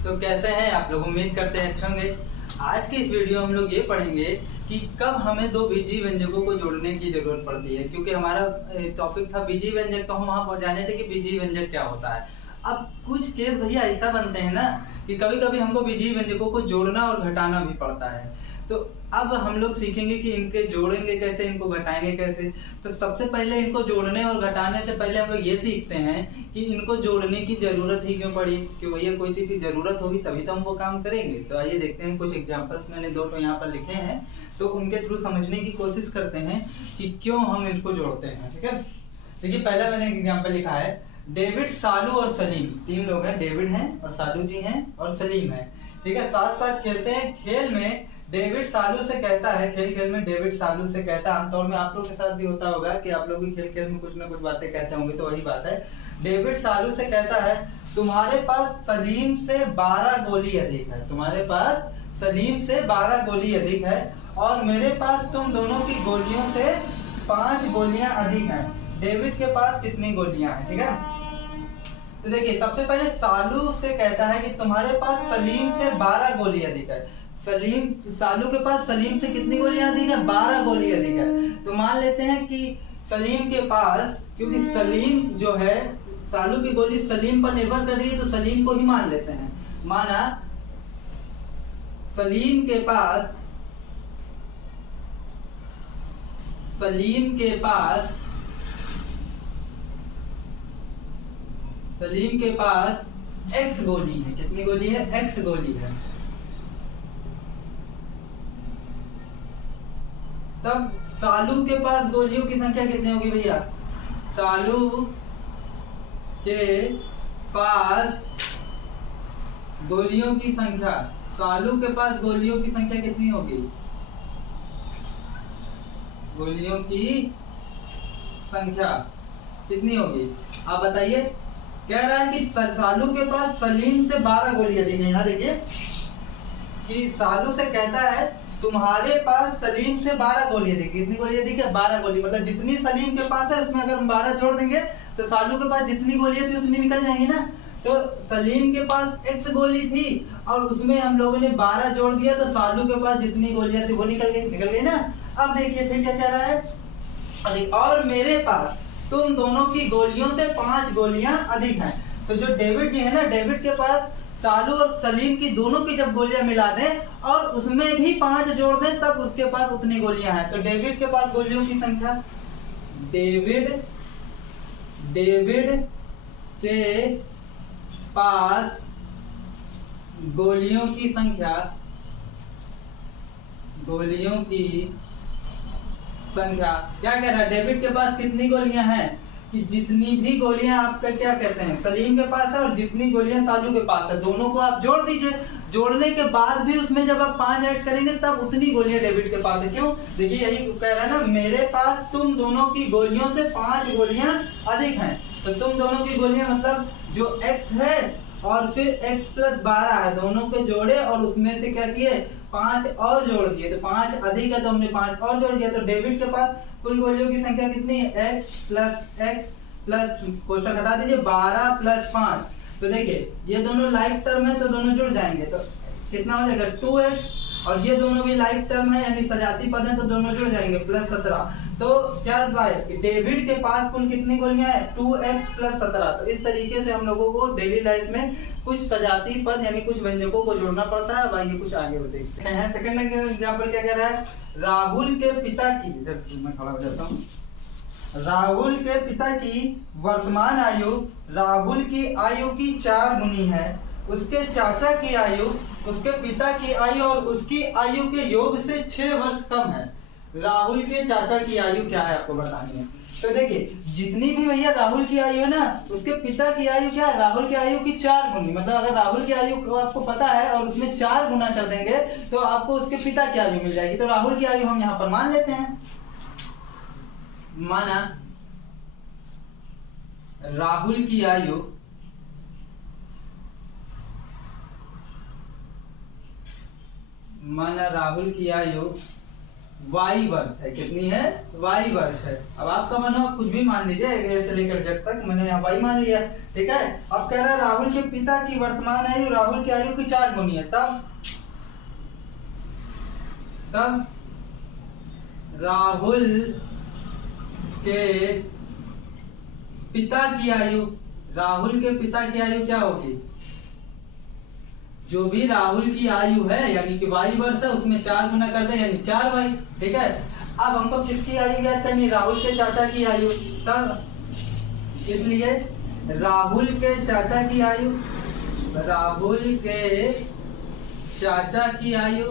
तो कैसे हैं आप लोग? उम्मीद करते हैं अच्छे होंगे। आज के इस वीडियो हम लोग ये पढ़ेंगे कि कब हमें दो बीजीय व्यंजकों को जोड़ने की जरूरत पड़ती है, क्योंकि हमारा टॉपिक था बीजीय व्यंजक, तो हम वहाँ पहुँच जाने थे कि बीजीय व्यंजक क्या होता है। अब कुछ केस भैया ऐसा बनते हैं ना कि कभी कभी हमको बीजीय व्यंजकों को जोड़ना और घटाना भी पड़ता है। तो अब हम लोग सीखेंगे कि इनके जोड़ेंगे कैसे, इनको घटाएंगे कैसे। तो सबसे पहले इनको जोड़ने और घटाने से पहले हम लोग ये सीखते हैं कि इनको जोड़ने की जरूरत ही क्यों पड़ी, कि भैया कोई चीज़ की जरूरत होगी तभी तो हम वो काम करेंगे। तो आइए देखते हैं, कुछ एग्जांपल्स मैंने दो यहाँ पर लिखे हैं, तो उनके थ्रू समझने की कोशिश करते हैं कि क्यों हम इनको जोड़ते हैं। ठीक है, देखिए पहला मैंने एग्जाम्पल लिखा है, डेविड, सालू और सलीम। तीन लोग हैं, डेविड हैं और सालू जी हैं और सलीम है। ठीक है, साथ साथ खेलते हैं। खेल में डेविड सालू से कहता है, खेल में डेविड सालू से कहता है, आमतौर में आप लोग के साथ भी होता होगा कि आप लोग भी खेल में कुछ ना कुछ बातें कहते होंगे, तो वही बात है। डेविड सालू से कहता है, तुम्हारे पास सलीम से 12 गोली अधिक है। तुम्हारे पास सलीम से 12 गोली अधिक है और मेरे पास तुम दोनों की गोलियों से 5 गोलियां अधिक हैं। डेविड के पास कितनी गोलियां हैं? ठीक है, तो देखिए सबसे पहले सालू से कहता है कि तुम्हारे पास सलीम से 12 गोली अधिक है। सालू के पास सलीम से कितनी गोलियां अधिक है? 12 गोली अधिक है। तो मान लेते हैं कि सलीम के पास, क्योंकि सलीम जो है, सालू की गोली सलीम पर निर्भर कर रही है, तो सलीम को ही मान लेते हैं। माना सलीम के पास X गोली है। कितनी गोली है? X गोली है। तब सालू के पास गोलियों की संख्या कितनी होगी भैया? सालू के पास गोलियों की संख्या, सालू के पास गोलियों की संख्या कितनी होगी? गोलियों की संख्या कितनी होगी आप बताइए। कह रहा है कि सालू के पास सलीम से 12 गोली अधिक है। यहाँ देखिए कि सालू से कहता है तुम्हारे पास सलीम से 12 गोली अधिक। कितनी गोली अधिक है? 12 गोली। मतलब जितनी सलीम के पास है उसमें अगर हम 12 जोड़ देंगे तो सालू के पास जितनी गोलियां थी उतनी निकल जाएंगी ना। तो सलीम के पास X गोली थी और उसमें हम लोगों ने 12 जोड़ दिया, तो सालू के पास जितनी गोलियां थी वो निकल गई ना। अब देखिए फिर क्या कह रहा है, और मेरे पास तुम दोनों की गोलियों से 5 गोलियां अधिक हैं। तो जो डेविड जी है ना, डेविड के पास सालू और सलीम की दोनों की जब गोलियां मिला दें और उसमें भी 5 जोड़ दें, तब उसके पास उतनी गोलियां हैं। तो डेविड के पास गोलियों की संख्या, डेविड के पास गोलियों की संख्या क्या कह रहा है? डेविड के पास कितनी गोलियां हैं? कि जितनी भी गोलियां आपका क्या कहते हैं सलीम के पास है और जितनी गोलियां सालू के पास है, दोनों को आप जोड़ दीजिए। जोड़ने के बाद भी उसमें जब आप 5 ऐड करेंगे तब उतनी गोलियां डेविड के पास है। क्यों? देखिए यही कह रहा है ना, मेरे पास तुम दोनों की गोलियों से 5 गोलियां अधिक हैं। तो तुम दोनों की गोलियां मतलब जो X है और फिर X + 12 है, दोनों को जोड़े और उसमें से क्या किए? 5 और जोड़ दिए। तो 5 अधिक है तो हमने 5 और जोड़ दिया। तो डेविड के पास कुल गोलियों की संख्या कितनी है? X प्लस कोष्ठक हटा दीजिए, 12 + 5। तो देखिए ये दोनों लाइक टर्म है तो दोनों जुड़ जाएंगे, तो कितना हो जाएगा? 2x। और ये दोनों भी लाइक टर्म है यानी सजाती पद है, तो दोनों जुड़ जाएंगे, +17। तो क्या भाई, डेविड के पास कुल कितनी गोलियां है? 2x + 17। तो इस तरीके से हम लोगों को डेली लाइफ में कुछ सजाती पद यानी कुछ व्यंजकों को जोड़ना पड़ता है। भाई कुछ आगे देखते हैं। सेकंड एग्जांपल क्या कह रहा है, राहुल के पिता की, मैं खड़ा हो जाता हूँ, राहुल के पिता की वर्तमान आयु राहुल की आयु की 4 गुनी है। उसके चाचा की आयु उसके पिता की आयु और उसकी आयु के योग से 6 वर्ष कम है। राहुल के चाचा की आयु क्या है आपको बतानी है। तो देखिए जितनी भी भैया राहुल की आयु है ना, उसके पिता की आयु क्या है? राहुल की आयु की 4 गुनी। मतलब अगर राहुल की आयु को आपको पता है और उसमें 4 गुना कर देंगे तो आपको उसके पिता की आयु मिल जाएगी। तो राहुल की आयु हम यहाँ पर मान लेते हैं। माना राहुल की आयु वाई वर्ष है। कितनी है? वाई वर्ष है। अब आपका मन हो कुछ भी मान लीजिए, ऐसे लेकर जब तक मैंने यहाँ वाई मान लिया, ठीक है। अब कह रहा है राहुल के पिता की वर्तमान आयु राहुल की आयु की 4 गुनी है, तब राहुल के पिता की आयु, राहुल के पिता की आयु क्या होगी? जो भी राहुल की आयु है यानी कि वाई वर्ष है उसमें 4 गुना कर दे यानी 4 वाई, ठीक है। अब हमको किसकी आयु ज्ञात करनी? राहुल के चाचा की आयु। तब इसलिए राहुल के चाचा की आयु, राहुल के चाचा की आयु,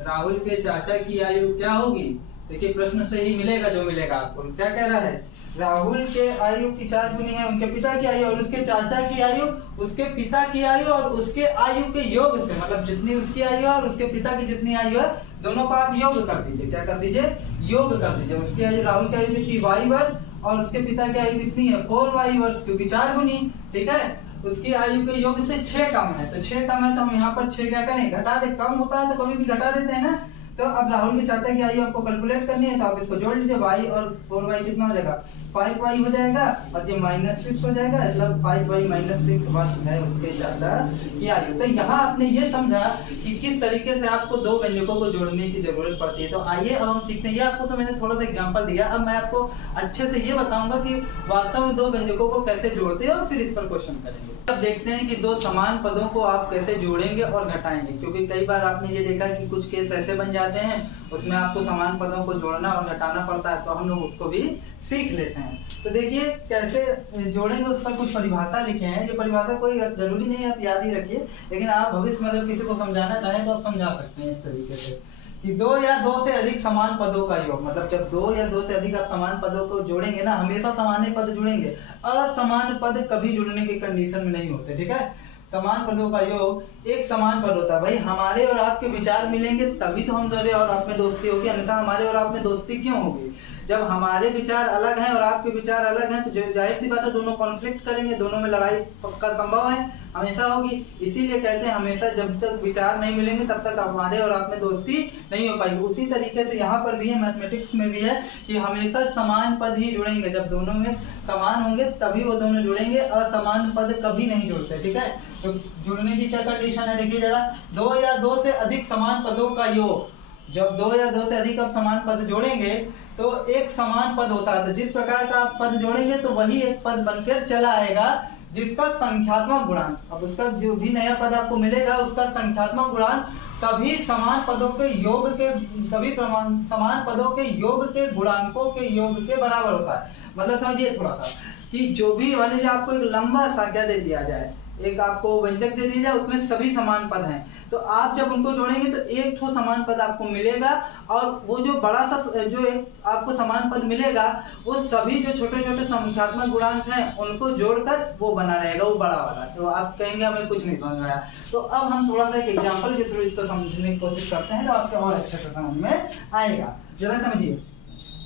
राहुल के चाचा की आयु क्या होगी? देखिए प्रश्न से ही मिलेगा जो मिलेगा आपको। क्या कह रहा है? राहुल के आयु की 4 गुनी है उनके पिता की आयु, और उसके चाचा की आयु उसके पिता की आयु और उसके आयु के योग से, मतलब जितनी उसकी आयु है और उसके पिता की जितनी आयु है दोनों का आप योग कर दीजिए। क्या कर दीजिए? योग कर दीजिए। उसकी आयु, राहुल की आयु कितनी? वाई वर्ष, और उसके पिता की आयु कितनी है? 4 वाई वर्ष, क्योंकि 4 गुनी, ठीक है। उसकी आयु के योग से 6 कम है, तो 6 कम है तो हम यहाँ पर 6 क्या करें? घटा दे। कम होता है तो कभी भी घटा देते हैं ना। तो अब राहुल के चाचा की आयु आपको कैलकुलेट करनी है, तो आप इसको जोड़ लीजिए। y और 4y कितना हो जाएगा? 5y हो जाएगा, और ये -6 हो जाएगा, मतलब 5y - 6 वर्ष है उसके चाचा की आयु। तो यहाँ आपने ये समझा कि किस तरीके से आपको दो व्यंजकों को जोड़ने की जरूरत पड़ती है। तो आइए अब हम सीखते हैं। ये आपको तो मैंने थोड़ा सा एग्जांपल दिया, अब मैं आपको अच्छे से ये बताऊंगा कि वास्तव में दो व्यंजकों को कैसे जोड़ते हैं, और फिर इस पर क्वेश्चन करेंगे। अब देखते हैं कि दो समान पदों को आप कैसे जोड़ेंगे और घटाएंगे, क्योंकि कई बार आपने ये देखा कि कुछ केस ऐसे बन जाते हैं उसमें आपको समान पदों को जोड़ना और घटाना पड़ता है, तो हम लोग उसको भी सीख लेते हैं। तो देखिए कैसे जोड़ेंगे, उस पर कुछ परिभाषा लिखे हैं। ये परिभाषा कोई जरूरी नहीं है आप याद ही रखिए, लेकिन आप भविष्य में अगर किसी को समझाना चाहें तो आप समझा सकते हैं इस तरीके से कि 2 या 2 से अधिक समान पदों का योग, मतलब जब 2 या 2 से अधिक आप समान पदों को जोड़ेंगे ना, हमेशा समान पद जुड़ेंगे, असमान पद कभी जुड़ने की कंडीशन में नहीं होते, ठीक है। समान पदों का योग एक समान पद होता है। भाई हमारे और आपके विचार मिलेंगे तभी तो हम दोनों और आप में दोस्ती होगी, अन्यथा हमारे और आप में दोस्ती क्यों होगी? जब हमारे विचार अलग हैं और आपके विचार अलग हैं तो जाहिर सी बात है दोनों कॉन्फ्लिक्ट करेंगे, दोनों में लड़ाई पक्का संभव है, हमेशा होगी। इसीलिए कहते हैं हमेशा जब तक विचार नहीं मिलेंगे तब तक हमारे और आप में दोस्ती नहीं हो पाएगी। उसी तरीके से यहाँ पर भी है, मैथमेटिक्स में भी है कि हमेशा समान पद ही जुड़ेंगे। जब दोनों में समान होंगे तभी वो दोनों जुड़ेंगे, असमान पद कभी नहीं जुड़ते, ठीक है। तो जुड़ने की क्या कंडीशन है देखिए जरा, 2 या 2 से अधिक समान पदों का योग। जब 2 या 2 से अधिक आप समान पद जोड़ेंगे तो एक समान पद होता है, तो जिस प्रकार का आप पद जोड़ेंगे तो वही एक पद बनकर चला आएगा जिसका संख्यात्मक गुणांक, अब उसका जो भी नया पद आपको मिलेगा उसका संख्यात्मक गुणांक सभी समान पदों के योग के, सभी समान पदों के योग के गुणांकों के योग के बराबर होता है। मतलब समझिए थोड़ा सा कि जो भी मान लीजिए आपको एक लंबा सा क्या दे दिया जाए, एक आपको व्यंजक दे दिया जाए उसमें सभी समान पद हैं, तो आप जब उनको जोड़ेंगे तो एक ठो समान पद आपको मिलेगा, और वो जो बड़ा सा जो एक आपको समान पद मिलेगा वो सभी जो छोटे छोटे संख्यात्मक गुणांक हैं उनको जोड़कर वो बना रहेगा, वो बड़ा वाला। तो आप कहेंगे हमें कुछ नहीं समझ में आया, तो अब हम थोड़ा सा एक एग्जाम्पल के थ्रू इसको समझने की कोशिश करते हैं तो आपके और अच्छे से समझ में आएगा। जरा समझिए,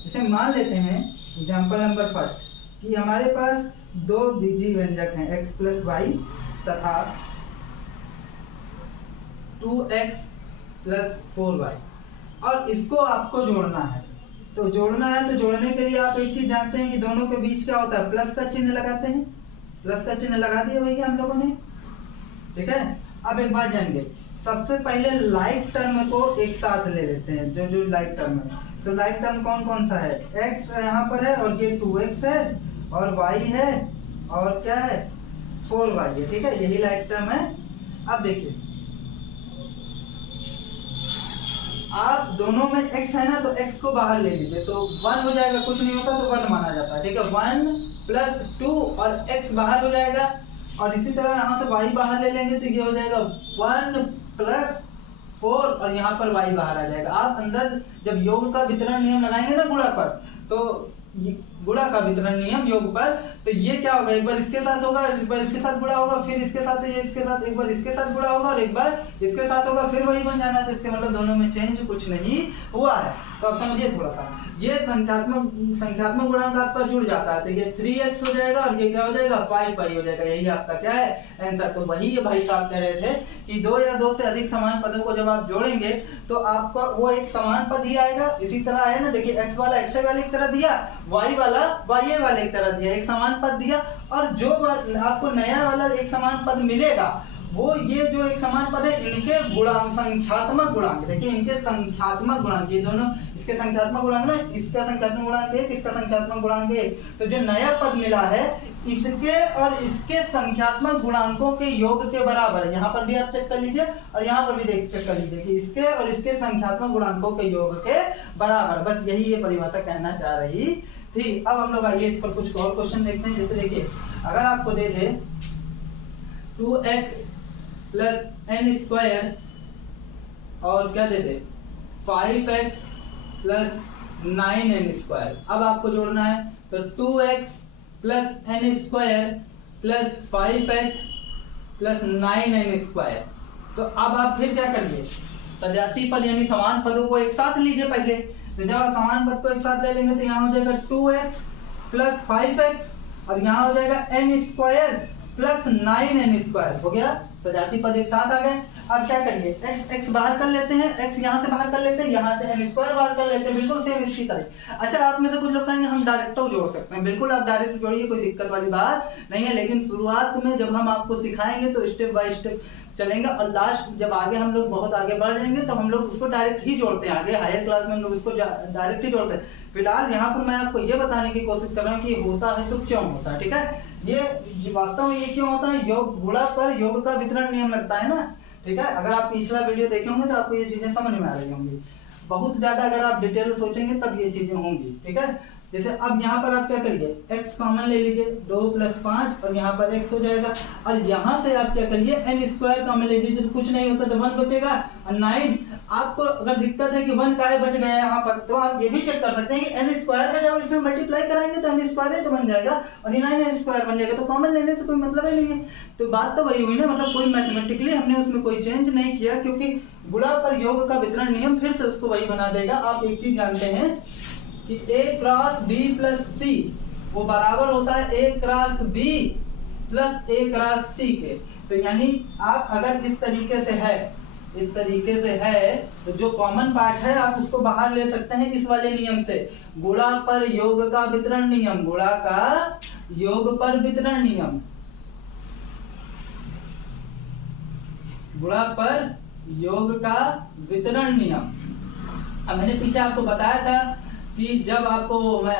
इसे मान लेते हैं एग्जाम्पल नंबर 1 कि हमारे पास दो बीजीय व्यंजक हैं x + y तथा 2x + 4y, और इसको आपको जोड़ना है। तो जोड़ना है तो जोड़ने के लिए आप एक चीज जानते हैं कि दोनों के बीच क्या होता है, प्लस का चिन्ह लगाते हैं। प्लस का चिन्ह लगा दिया भैया हम लोगों ने, ठीक है। अब एक बात जानेंगे, सबसे पहले लाइक टर्म को एक साथ ले लेते हैं, जो जो लाइक टर्म है। तो लाइक टर्म कौन कौन सा है, x यहाँ पर है और ये 2x है और y है और क्या है 4y है, ठीक है, यही लाइक टर्म है। अब देखिए आप दोनों में x है ना, तो x को बाहर ले लीजिए तो 1 हो जाएगा, कुछ नहीं होता तो 1 माना जाता है, ठीक है। 1 + 2 और x बाहर हो जाएगा, और इसी तरह यहाँ से y बाहर ले लेंगे तो ये हो जाएगा 1 + 4 और यहाँ पर y बाहर आ जाएगा। आप अंदर जब योग का वितरण नियम लगाएंगे ना गुणा पर, तो गुणा का वितरण नियम योग पर। तो ये क्या होगा, एक बार इसके साथ होगा, एक बार इसके साथ गुणा होगा, फिर इसके साथ, ये इसके साथ, एक बार इसके साथ गुणा होगा और एक बार इसके साथ होगा, फिर वही बन जाना। तो इसके मतलब दोनों में चेंज कुछ नहीं हुआ है। तो अब समझिए थोड़ा सा, ये संख्यात्मक गुणांक आपका जुड़ जाता है तो ये 3x हो जाएगा और ये क्या हो जाएगा 5y हो जाएगा। यही आपका क्या है आंसर। तो वही ये भाई साहब कह रहे थे कि दो या दो से अधिक समान पदों को जब आप जोड़ेंगे तो आपका वो एक समान पद ही आएगा। इसी तरह है ना, देखिए x वाला x वाले की तरह दिया, y वाला y वाले की तरह दिया, एक समान पद दिया। और जो आपको नया वाला एक समान पद मिलेगा वो ये जो एक समान पद है इनके गुणांक, संख्यात्मक गुणांक, देखिए इनके संख्यात्मक गुणांक, ये दोनों इसके संख्यात्मक गुणांक ना, इसका संख्यात्मक गुणांक 1, इसका संख्यात्मक गुणांक 1। तो जो नया पद मिला है इसके और इसके संख्यात्मक गुणांकों के योग के बराबर है। यहाँ पर भी आप चेक कर लीजिए और यहाँ पर भी चेक कर लीजिए कि इसके और इसके संख्यात्मक गुणांकों के योग के बराबर। बस यही ये परिभाषा कहना चाह रही थी। अब हम लोग आइए इस पर कुछ और क्वेश्चन देखते हैं। जैसे देखिए, अगर आपको दे दे 2x प्लस n स्क्वायर और क्या दे दे 5x प्लस 9n स्क्वायर, अब आपको जोड़ना है। तो 2x plus n square plus 5x plus 9n square. तो अब आप फिर क्या करिए, सजातीय पद यानी समान पदों को एक साथ लीजिए पहले। तो जब आप समान पद को एक साथ ले लेंगे तो यहाँ हो जाएगा 2x प्लस 5x और यहाँ हो जाएगा n square plus 9n square. हो गया, सजातीय पद एक साथ आ गए। अब क्या करिए, x बाहर कर लेते हैं, x यहाँ से बाहर कर लेते हैं, यहाँ से n स्क्वायर बाहर कर लेते हैं, बिल्कुल सेम इसकी तरह। अच्छा, आप में से कुछ लोग कहेंगे हम डायरेक्ट तो जोड़ सकते हैं। बिल्कुल आप डायरेक्ट जोड़िए, कोई दिक्कत वाली बात नहीं है। लेकिन शुरुआत में जब हम आपको सिखाएंगे तो स्टेप बाय स्टेप चलेंगे और लास्ट जब आगे हम लोग बहुत आगे बढ़ जाएंगे तो हम लोग उसको डायरेक्ट ही जोड़ते हैं। आगे हायर क्लास में हम लोग उसको डायरेक्ट ही जोड़ते हैं। फिलहाल यहाँ पर मैं आपको ये बताने की कोशिश कर रहा हूँ कि होता है तो क्यों होता है। ठीक है, ये वास्तव में ये क्यों होता है, योग गुणा पर योग का वितरण नियम लगता है ना। ठीक है, अगर आप पिछला वीडियो देखे होंगे तो आपको ये चीजें समझ में आ रही होंगी। बहुत ज्यादा अगर आप डिटेल सोचेंगे तब ये चीजें होंगी। ठीक है, जैसे अब यहाँ पर आप क्या करिए, x कॉमन ले लीजिए, 2 + 5 और यहाँ पर x हो जाएगा। और यहाँ से आप क्या करिए, n स्क्वायर कॉमन ले लीजिए, कुछ नहीं होता तो 1 बचेगा और 9। आपको अगर दिक्कत है कि 1 काहे बच गया यहाँ पर, तो आप ये भी चेक कर सकते हैं कि n स्क्वायर का जब इसमें मल्टीप्लाई कराएंगे तो n स्क्वायर तो बन जाएगा और ये 9n स्क्वायर बन जाएगा। तो कॉमन लेने से कोई मतलब ही नहीं है। तो बात तो वही हुई ना, मतलब कोई मैथमेटिकली हमने उसमें कोई चेंज नहीं किया, क्योंकि गुणा पर योग का वितरण नियम फिर से उसको वही बना देगा। आप एक चीज जानते हैं कि a cross b plus c वो बराबर होता है a cross b plus a cross c के। तो यानी आप अगर इस तरीके से है तो जो कॉमन पार्ट है आप उसको बाहर ले सकते हैं इस वाले नियम से, गुणा पर योग का वितरण नियम, गुणा का योग पर वितरण नियम, गुणा पर योग का वितरण नियम। अब मैंने पीछे आपको बताया था कि जब आपको मैं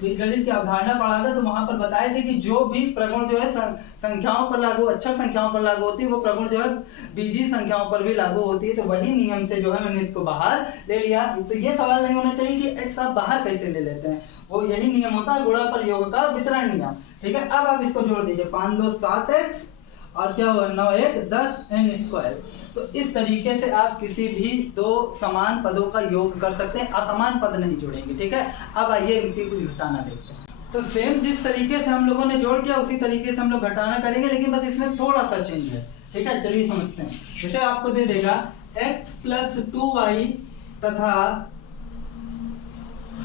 बीजगणित की अवधारणा पढ़ा था तो वहां पर बताए थे कि जो भी प्रगुण जो है संख्याओं पर लागू, अक्षर संख्याओं पर लागू होती है, वो प्रगुण जो है बीजीय संख्याओं पर भी लागू होती है। तो वही नियम से जो है मैंने इसको बाहर ले लिया। तो ये सवाल नहीं होना चाहिए कि x आप बाहर कैसे ले लेते हैं, वो यही नियम होता है गुणा पर योग का वितरण नियम। ठीक है, अब आप इसको जोड़ दीजिए, 5 2 7x और क्या होगा 9 1 10n स्क्वायर। तो इस तरीके से आप किसी भी दो समान पदों का योग कर सकते हैं, असमान पद नहीं जोड़ेंगे। ठीक है, अब आइए इनकी कुछ घटाना देखते हैं। तो सेम जिस तरीके से हम लोगों ने जोड़ किया उसी तरीके से हम लोग घटाना करेंगे, लेकिन बस इसमें थोड़ा सा चेंज है। ठीक है, चलिए समझते हैं। जैसे आपको दे देगा x प्लस 2y तथा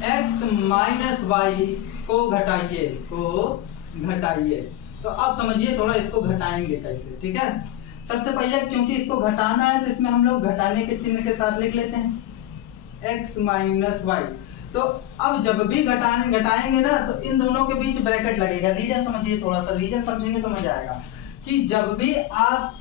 x माइनस y को घटाइए। तो आप समझिए थोड़ा इसको घटाएंगे कैसे। ठीक है, सबसे पहले क्योंकि इसको घटाना है तो इसमें हम लोग घटाने के चिन्ह के साथ लिख लेते हैं x माइनस y। तो अब जब भी घटाएंगे ना तो इन दोनों के बीच ब्रैकेट लगेगा। रीजन समझिए, थोड़ा सा रीजन समझेंगे तो मजा आएगा कि जब भी आप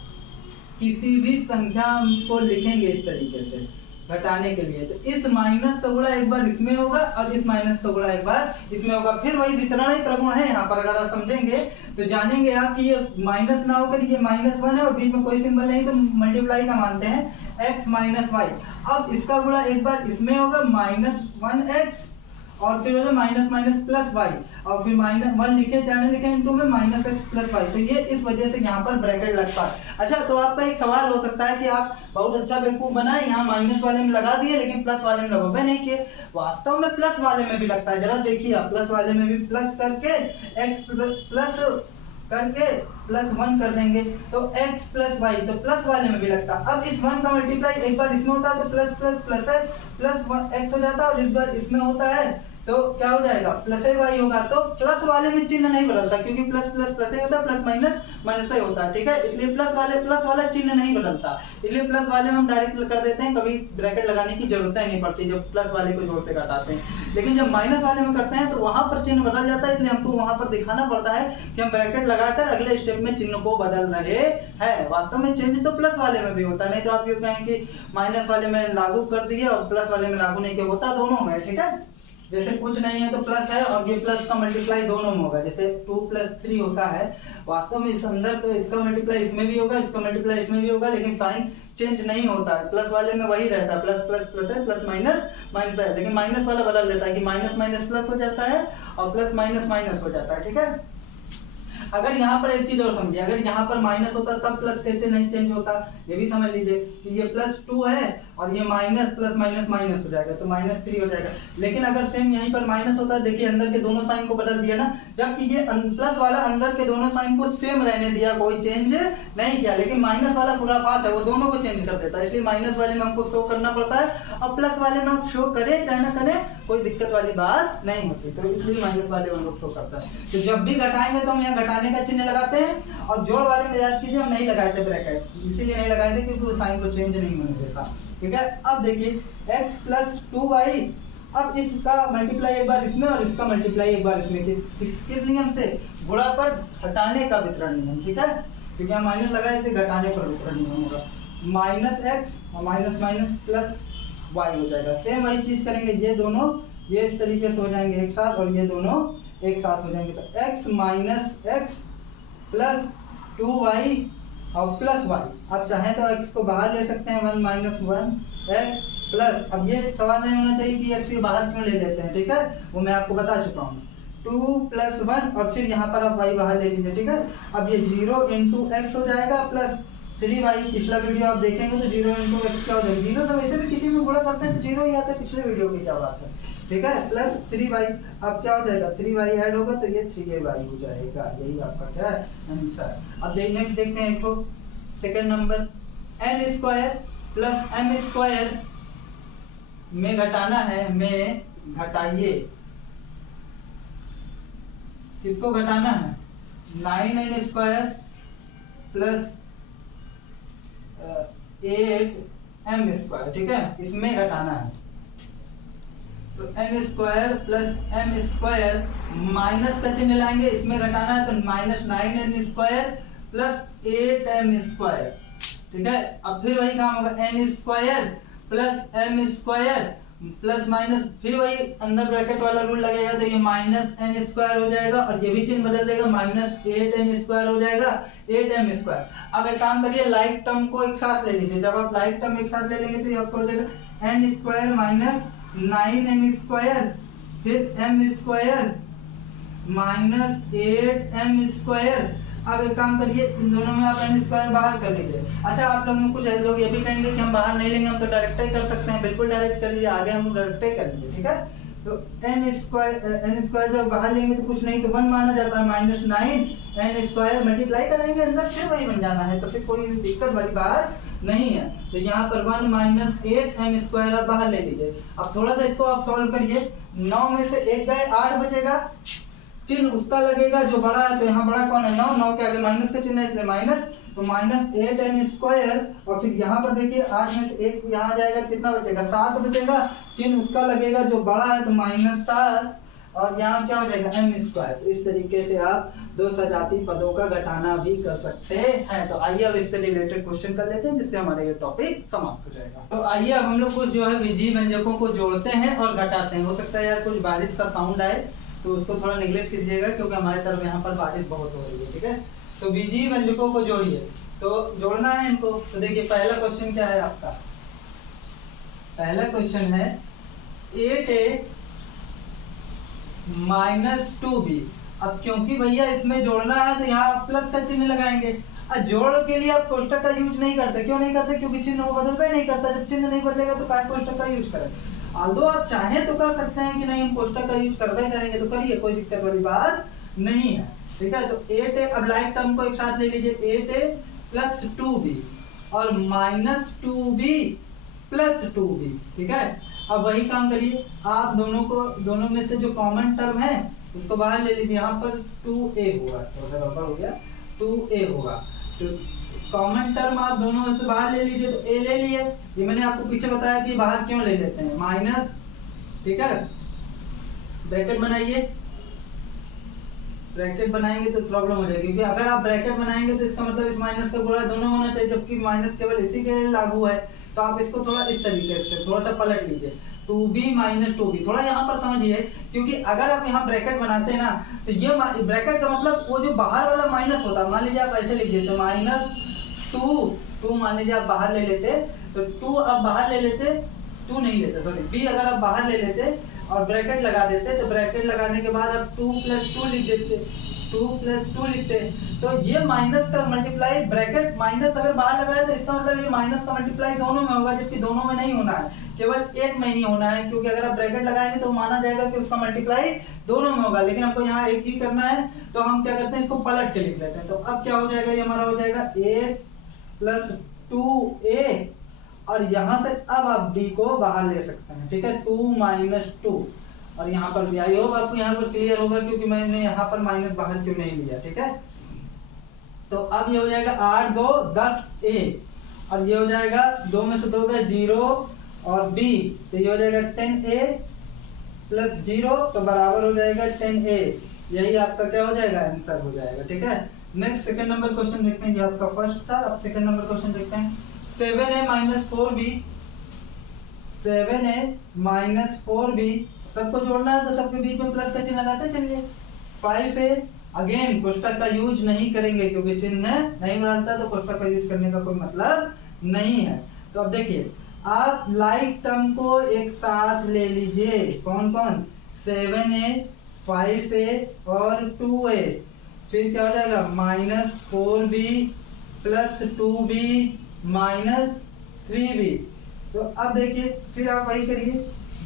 किसी भी संख्या को लिखेंगे इस तरीके से घटाने के लिए, तो इस माइनस का गुणा एक बार इसमें होगा और इस माइनस का गुणा एक बार इसमें होगा। फिर वही वितरण ही प्रगुण है यहाँ पर। अगर आप समझेंगे तो जानेंगे आप कि ये माइनस ना होकर ये -1 है और बीच में कोई सिंबल नहीं, तो मल्टीप्लाई का मानते हैं x माइनस वाई। अब इसका गुणा एक बार इसमें होगा -1x और फिर हो जाए माइनस माइनस प्लस वाई, और फिर माइनस 1 लिखे चाहे नहीं लिखे इनटू में माइनस एक्स प्लस वाई। तो ये इस वजह से यहाँ पर ब्रैकेट लगता है। अच्छा, तो आपका एक सवाल हो सकता है कि आप बहुत अच्छा बेवकूफ बनाए, यहाँ माइनस वाले में लगा दिए लेकिन प्लस वाले में लगाओ, नहीं किए। वास्तव में प्लस वाले में भी लगता है, जरा देखिए आप, प्लस वाले में भी प्लस करके एक्स प्लस करके प्लस 1 कर देंगे तो x प्लस वाई, तो प्लस वाले में भी लगता है। अब इस 1 का मल्टीप्लाई एक बार इसमें होता है तो प्लस प्लस प्लस है प्लस x हो जाता है, और इस बार इसमें होता है तो क्या हो जाएगा प्लस वाई होगा। तो प्लस वाले में चिन्ह नहीं बदलता क्योंकि प्लस प्लस प्लस ही होता है, प्लस माइनस माइनस ही होता है, ठीक है। इसलिए प्लस वाला चिन्ह नहीं बदलता, इसलिए प्लस वाले में हम डायरेक्ट कर देते हैं, कभी ब्रैकेट लगाने की जरूरत ही नहीं पड़ती जब प्लस वाले को जोड़ते घटाते हैं। लेकिन जब माइनस वाले में करते हैं तो वहां पर चिन्ह बदल जाता है, इसलिए हमको वहां पर दिखाना पड़ता है कि हम ब्रैकेट लगाकर अगले स्टेप में चिन्ह को बदल रहे हैं। वास्तव में चेंज तो प्लस वाले में भी होता है, नहीं तो आप यूँ कहें कि माइनस वाले में लागू कर दिए और प्लस वाले में लागू नहीं किया, होता दोनों में, ठीक है। जैसे कुछ नहीं है तो प्लस है और ये प्लस का मल्टीप्लाई दोनों में होगा, जैसे 2 + 3 होता है, वास्तव में इस अंदर तो इसका मल्टीप्लाई इसमें भी होगा, इसका मल्टीप्लाई इसमें भी होगा, लेकिन साइन चेंज नहीं होता है। प्लस वाले में वही रहता है, प्लस प्लस प्लस है, प्लस माइनस माइनस है, लेकिन माइनस वाला बदल देता है कि माइनस माइनस प्लस हो जाता है और प्लस माइनस माइनस हो जाता है, ठीक है। अगर यहाँ पर एक चीज और समझिए, अगर यहाँ पर माइनस होता तब प्लस कैसे नहीं चेंज होता, ये भी समझ लीजिए कि ये +2 है और ये माइनस प्लस माइनस माइनस हो जाएगा तो -3 हो जाएगा। लेकिन अगर सेम यहीं पर माइनस होता है, देखिए अंदर के दोनों साइन को बदल दिया ना, जबकि ये प्लस वाला अंदर के दोनों साइन को सेम रहने दिया, कोई चेंज नहीं किया, लेकिन माइनस वाला खुरापात है, वो दोनों को चेंज कर देता है, इसलिए माइनस वाले में हमको शो करना पड़ता है और प्लस वाले में हम शो करें चाहे ना करें कोई दिक्कत वाली बात नहीं होती, तो इसलिए माइनस वाले में हम लोग शो करता है। तो जब भी घटाएंगे तो हम यहाँ घटाने का चिन्ह लगाते हैं, और जोड़ वाले में याद कीजिए हम नहीं लगाए थे ब्रैकेट, इसीलिए नहीं लगाए थे क्योंकि वो साइन को चेंज नहीं होने देता, ठीक है। अब देखिए x + 2y, अब इसका मल्टीप्लाई एक बार इसमें और इसका मल्टीप्लाई एक बार इसमें, किस नियम से, गुणा पर घटाने का वितरण नियम, ठीक है, क्योंकि हम माइनस लगाए थे, घटाने पर वितरण नियम होगा, -x और माइनस माइनस प्लस y हो जाएगा। सेम वही चीज करेंगे, ये दोनों ये इस तरीके से हो जाएंगे एक साथ और ये दोनों एक साथ हो जाएंगे, तो x - x + 2y और प्लस y, अब चाहे तो x को बाहर ले सकते हैं, 1 - 1 x प्लस, अब ये सवाल नहीं होना चाहिए कि x को बाहर क्यों ले लेते हैं, ठीक है, वो मैं आपको बता चुका हूँ। 2 + 1 और फिर यहाँ पर आप y बाहर ले लीजिए, ठीक है। अब ये 0 × x हो जाएगा प्लस 3y, पिछला वीडियो आप देखेंगे तो 0 × x क्या हो जाएगा, 0 से वैसे भी किसी में गुणा करते हैं तो 0 ही आता है, पिछले वीडियो की क्या बात है, ठीक है, प्लस 3y, अब क्या हो जाएगा 3y ऐड होगा तो ये 3y हो जाएगा, यही आपका क्या है आंसर। अब नेक्स्ट देखते हैं, एक सेकंड नंबर, n² + m² में घटाना है, में घटाइए, किसको घटाना है, 9n² + 8m², ठीक है, इसमें घटाना है। तो n² + m² माइनस का चिन्ह लाएंगे, इसमें घटाना है तो -9n² + 8m², ठीक है। अब फिर वही काम होगा, n² + m² प्लस माइनस, फिर वही अंदर ब्रैकेट वाला रूल लगेगा तो ये -n² हो जाएगा और ये भी चिन्ह बदल देगा, -8n² हो जाएगा 8m²। अब एक काम करिए, लाइक टर्म को एक साथ ले लीजिए, जब आप लाइक टर्म एक साथ ले लेंगे तो ये आपको हो जाएगा n² - 9n² फिर m² -8m²। अब एक काम करिए, इन दोनों में आप n² बाहर कर लीजिए। अच्छा, आप कुछ ऐसे लोग ये भी कहेंगे कि हम बाहर नहीं लेंगे, हम तो डायरेक्ट ही कर सकते हैं, बिल्कुल डायरेक्ट कर लीजिए, आगे हम डायरेक्ट ही करेंगे, ठीक है। तो n² जब बाहर लेंगे तो कुछ नहीं तो 1 माना जाता है, -9n² मल्टीप्लाई करेंगे अंदर, फिर वही बन जाना है, तो फिर कोई दिक्कत वाली बात नहीं है। तो यहाँ पर 1 - 8m² आप बाहर ले लीजिए। अब थोड़ा सा इसको आप सॉल्व करिए, 9 में से 1 गए, 8 बचेगा, चिन्ह उसका लगेगा जो बड़ा है, तो यहाँ बड़ा कौन है, 9 के आगे माइनस का चिन्ह है इसलिए माइनस, तो -8n² और फिर यहाँ पर देखिए 8 में से 1 यहाँ आ जाएगा, कितना बचेगा, 7 बचेगा, चिन्ह उसका लगेगा जो बड़ा है तो -7 और यहाँ क्या हो जाएगा m²। तो इस तरीके से आप दो सजाती पदों का घटाना भी कर सकते हैं। तो आइए अब इससे रिलेटेड क्वेश्चन कर लेते हैं जिससे हमारा ये टॉपिक समाप्त हो जाएगा। तो आइए अब हम लोग कुछ जो है बीजीय व्यंजकों को जोड़ते हैं और घटाते हैं। हो सकता है यार कुछ बारिश का साउंड आए तो उसको थोड़ा निगलेक्ट कीजिएगा क्योंकि हमारे तरफ यहाँ पर बारिश बहुत हो रही है, ठीक है। तो बीजीय व्यंजकों को जोड़िए, तो जोड़ना है इनको। तो देखिए पहला क्वेश्चन क्या है आपका, पहला क्वेश्चन है 8a -2b। अब क्योंकि भैया इसमें जोड़ना है तो यहाँ प्लस का चिन्ह लगाएंगे। और जोड़ के लिए आप कोष्टक का यूज नहीं करते, क्यों नहीं करते? क्योंकि चिन्ह वो बदलता ही नहीं करता। जब चिन्ह नहीं बदलेगा तो काय कोष्टक का यूज करें। आल्दो आप चाहें तो कर सकते हैं कि नहीं हम कोष्टक का यूज करवे करेंगे, तो करिए, कोई दिक्कत वाली बात नहीं है। ठीक है, तो 8a, अब लाइक टर्म को एक साथ ले लीजिए, 8a प्लस 2b और -2b प्लस 2b। ठीक है, अब वही काम करिए, आप दोनों में से जो कॉमन टर्म है उसको बाहर ले लीजिए। यहाँ पर 2a होगा, थोड़ा हो गया, 2a होगा। तो कॉमन टर्म आप दोनों में से बाहर ले लीजिए, तो a ले लिए। ये मैंने आपको पीछे बताया कि बाहर क्यों ले लेते हैं, माइनस। ठीक है, ब्रैकेट बनाइए, ब्रैकेट बनाएंगे तो प्रॉब्लम हो जाएगी, क्योंकि अगर आप ब्रैकेट बनाएंगे तो इसका मतलब इस माइनस का गुणा दोनों होना चाहिए, जबकि माइनस केवल इसी के लिए लागू है। तो आप इसको थोड़ा इस तरीके से थोड़ा सा पलट लीजिए, 2b - 2b। थोड़ा यहाँ पर समझिए, क्योंकि अगर आप यहाँ ब्रैकेट बनाते हैं ना, तो ये ब्रैकेट का मतलब वो जो बाहर वाला माइनस होता है, मान लीजिए आप ऐसे लिख देते -2 मान लीजिए आप बाहर ले लेते, तो 2 आप बाहर ले लेते, 2 नहीं लेते, सॉरी, b अगर आप बाहर ले लेते और ब्रैकेट लगा देते, तो ब्रैकेट लगाने के बाद आप 2 + 2 लिख देते, 2 + 2 लिखते। तो ये माइनस का मल्टीप्लाई, ब्रैकेट माइनस अगर बाहर लगाए तो इसका मतलब ये माइनस का मल्टीप्लाई दोनों में होगा, जबकि दोनों में नहीं होना है, केवल एक में ही होना है। क्योंकि अगर आप ब्रैकेट लगाएंगे तो माना जाएगा कि उसका मल्टीप्लाई दोनों में होगा, लेकिन हमको यहाँ एक ही करना है, तो हम क्या करते हैं, इसको पलट के लिख लेते हैं। तो अब क्या हो जाएगा, ये हमारा हो जाएगा 8 + 2a, और यहाँ से अब आप b को बाहर ले सकते हैं। ठीक है, 2 - 2, और यहाँ पर भी आई होप आपको यहाँ पर क्लियर होगा, क्योंकि मैंने यहाँ पर माइनस बाहर क्यों नहीं लिया। ठीक है, तो अब ये हो जाएगा 8 2 10a, और ये हो जाएगा 2 में से 2 गए 0 और b, तो ये हो जाएगा 10a + 0, तो बराबर हो जाएगा 10a। यही आपका क्या हो जाएगा, आंसर हो जाएगा। ठीक है, नेक्स्ट सेकंड नंबर क्वेश्चन देखते हैं, ये आपका फर्स्ट था। अब सेकंड नंबर क्वेश्चन देखते हैं, 7a - 4b, 7a - 4b, सबको जोड़ना है तो सबके बीच में प्लस का चिन्ह लगाते चलिए। 5a, अगेन कोष्टक का यूज नहीं करेंगे, क्योंकि चिन्ह नहीं बदलता, तो कोष्टक का यूज करने का कोई मतलब नहीं है। तो अब देखिए, आप लाइक टर्म को एक साथ ले लीजिए, कौन कौन, 7a 5a और 2a, फिर क्या हो जाएगा, -4b + 2b -3b। तो अब देखिए, फिर आप वही करिए,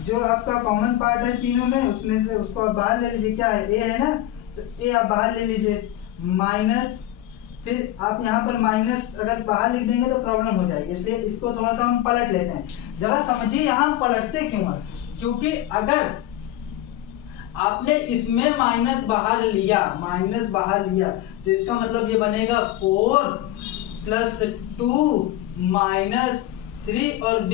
जो आपका कॉमन पार्ट है तीनों में, उसमें से उसको आप बाहर ले लीजिए। क्या है, a है ना, तो a आप बाहर ले लीजिए, माइनस, फिर आप यहाँ पर माइनस अगर बाहर लिख देंगे तो प्रॉब्लम हो जाएगी, इसलिए इसको थोड़ा सा हम पलट लेते हैं। जरा समझिए यहाँ हम पलटते क्यों हैं, क्योंकि अगर आपने इसमें माइनस बाहर लिया, तो इसका मतलब ये बनेगा 4 + 2 -3 और b।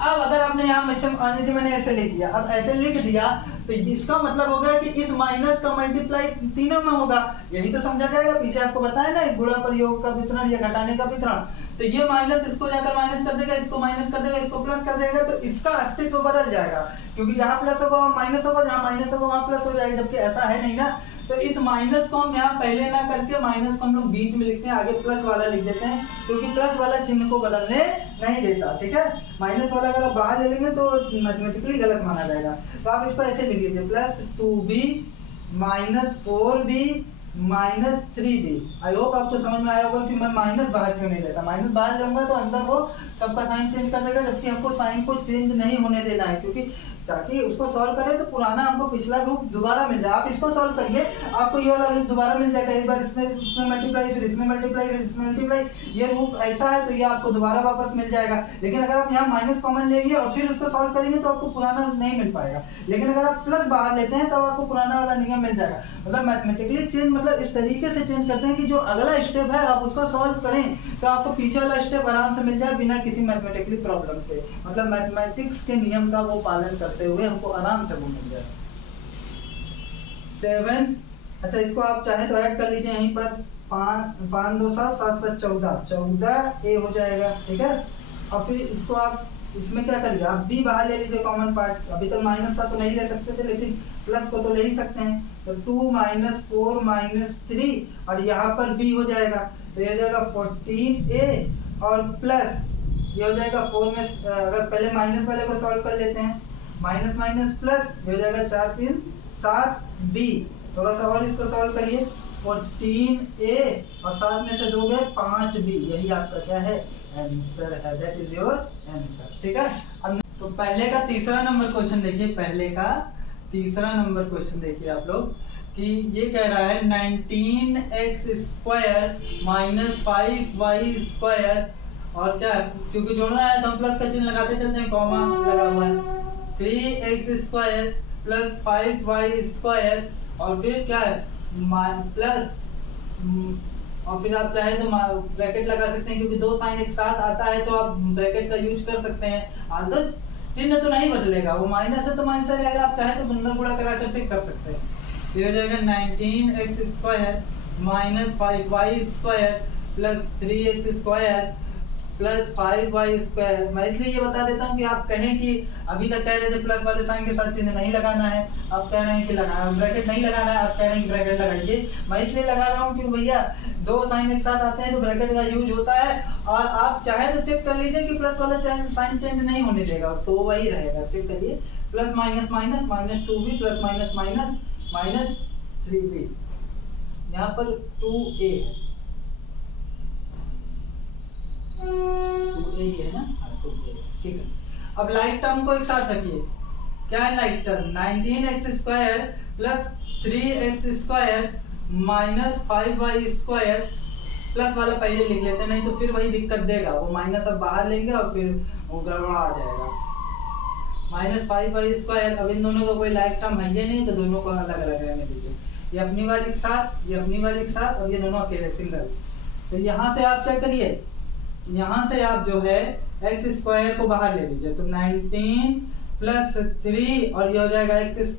अब अगर आपने यहाँ मैंने ऐसे लिख दिया, अब ऐसे लिख दिया, तो इसका मतलब होगा कि इस माइनस का मल्टीप्लाई तीनों में होगा। यही तो समझा जाएगा, पीछे आपको बताया ना, गुणा पर योग का वितरण या घटाने का वितरण। तो ये माइनस इसको जाकर माइनस कर देगा, इसको माइनस कर देगा, इसको प्लस कर देगा, तो इसका अस्तित्व बदल जाएगा, क्योंकि जहाँ प्लस होगा वहाँ माइनस होगा, जहाँ माइनस होगा वहाँ प्लस हो जाएगा, जबकि ऐसा है नहीं ना। तो इस माइनस को हम यहाँ पहले ना करके माइनस को हम लोग बीच में लिखते हैं, आगे प्लस वाला लिख देते हैं, क्योंकि प्लस वाला चिन्ह को बदलने नहीं देता। ठीक है, माइनस वाला अगर आप बाहर ले लेंगे तो मैथमेटिकली गलत माना जाएगा। तो आप इसको ऐसे लिख लीजिए, +2b -4b -3b। I hope आपको समझ में आया होगा कि मैं माइनस बाहर क्यों नहीं लेता। माइनस बाहर लूंगा तो अंदर वो सबका साइन चेंज कर देगा, जबकि हमको साइन को चेंज नहीं होने देना है, क्योंकि ताकि उसको सॉल्व करें तो पुराना हमको पिछला रूप दोबारा मिल जाए। आप इसको सॉल्व करिए, आपको ये वाला रूप दोबारा मिल जाएगा। एक बार इसमें मल्टीप्लाई, फिर इसमें मल्टीप्लाई, फिर इसमें मल्टीप्लाई, ये रूप ऐसा है तो ये आपको दोबारा वापस मिल जाएगा। लेकिन अगर आप यहाँ माइनस कॉमन लेंगे और फिर उसको सॉल्व करेंगे तो आपको पुराना नहीं मिल पाएगा। लेकिन अगर आप प्लस बाहर लेते हैं तब आपको पुराना वाला नियम मिल जाएगा। मतलब मैथमेटिकली चेंज मतलब इस तरीके से चेंज करते हैं कि जो अगला स्टेप है आप उसको सॉल्व करें तो आपको पीछे वाला स्टेप आराम से मिल जाए, बिना किसी मैथमेटिकली प्रॉब्लम के। मतलब मैथमेटिक्स के नियम का वो पालन करते हुए हमको आराम से वो मिल जाए। 7, अच्छा इसको आप चाहे तो ऐड कर लीजिए यहीं पर, 5 2 7 7 7 14 a हो जाएगा। ठीक है, और फिर इसको आप इसमें क्या करिए, आप b बाहर ले लीजिए कॉमन पार्ट। अभी तक माइनस था तो नहीं ले सकते थे, लेकिन प्लस को तो ले ही सकते हैं। तो 2 -4 -3 और यहाँ पर b हो जाएगा, तो ये हो जाएगा 14a और प्लस ये हो जाएगा 4 में, अगर पहले माइनस वाले को सॉल्व कर लेते हैं, माइनस माइनस प्लस, ये हो जाएगा 4 3 7b, थोड़ा सा और इसको सॉल्व करिए, 14a और 7 में से 2 गए 5b, यही आपका क्या है आंसर है, दैट इज योर आंसर। ठीक है, अब तो पहले का तीसरा नंबर क्वेश्चन देखिए, पहले का तीसरा नंबर क्वेश्चन देखिए आप लोग कि ये कह रहा है 19x² माइनस 5y² और क्या है, क्योंकि जोड़ना है तो हम प्लस का चिन्ह लगाते चलते हैं, कॉमा लगा हुआ है, 3x² प्लस 5y² और फिर क्या है प्लस, और फिर आप चाहे तो ब्रैकेट लगा सकते हैं, क्योंकि दो साइन एक साथ आता है तो आप ब्रैकेट का यूज कर सकते हैं। तो चिन्ह तो नहीं बदलेगा, वो माइनस है तो माइनस रहेगा, आप चाहे तो गुणन गुणा कराकर चेक कर सकते हैं। ये हो जाएगा 19x² minus 5y² plus 3x² plus 5y²। मैं इसलिए ये बता देता हूँ कि आप कहें कि अभी तक कह रहे थे प्लस वाले साइन के साथ चिन्ह नहीं लगाना है, आप कह रहे हैं कि लगाना, ब्रैकेट नहीं लगाना है, आप कह रहे हैं कि ब्रैकेट लगाइए। मैं इसलिए लगा रहा हूँ कि भैया दो साइन एक साथ आते हैं तो ब्रैकेट का यूज होता है, और आप चाहे तो चेक कर लीजिए कि प्लस वाला साइन चेंज नहीं होने देगा, तो वो वही रहेगा। चेक करिए, plus minus minus minus 2b plus minus minus minus 3b, यहाँ पर 2a है, 2a ही है ना, 2a, ठीक है। अब लाइक टर्म को एक साथ रखिए, क्या है like term, 19x² plus 3x² minus 5y² plus वाला पहले लिख लेते हैं, नहीं तो फिर वही दिक्कत देगा, वो माइनस अब बाहर लेंगे और फिर वो गड़बड़ा आ जाएगा। माइनस 5y², अब इन दोनों का कोई लाइक टर्म है ये नहीं, तो दोनों को अलग अलग रहने दीजिए, ये अपनी वाली के साथ, ये अपनी वाली के साथ, और ये दोनों अकेले सिंगल। तो यहाँ से आप क्या करिए, यहाँ से आप जो है x² को बाहर ले लीजिए, तो 19 प्लस 3 और ये हो जाएगा x²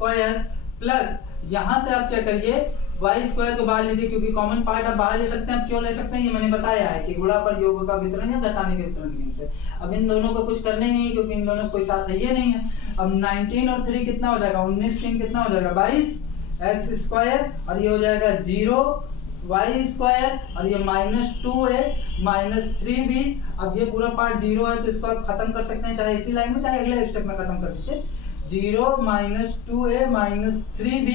प्लस, यहाँ से आप क्या करिए y² को बाहर लीजिए, क्योंकि कॉमन पार्ट आप बाहर ले सकते हैं। अब क्यों ले सकते हैं ये मैंने बताया है कि गुणा पर योग का वितरण या घटाने के वितरण नियम से। अब इन दोनों को कुछ करने नहीं है, क्योंकि इन दोनों कोई साथ है ये नहीं है। अब 19 और 3 कितना हो जाएगा, 19 3 कितना हो जाएगा 22 x² और ये हो जाएगा 0 y² और ये -2a माइनस 3b। अब ये पूरा पार्ट 0 है तो इसको आप खत्म कर सकते हैं, चाहे इसी लाइन में चाहे अगले स्टेप में खत्म कर दीजिए, 0 -2a माइनस 3b।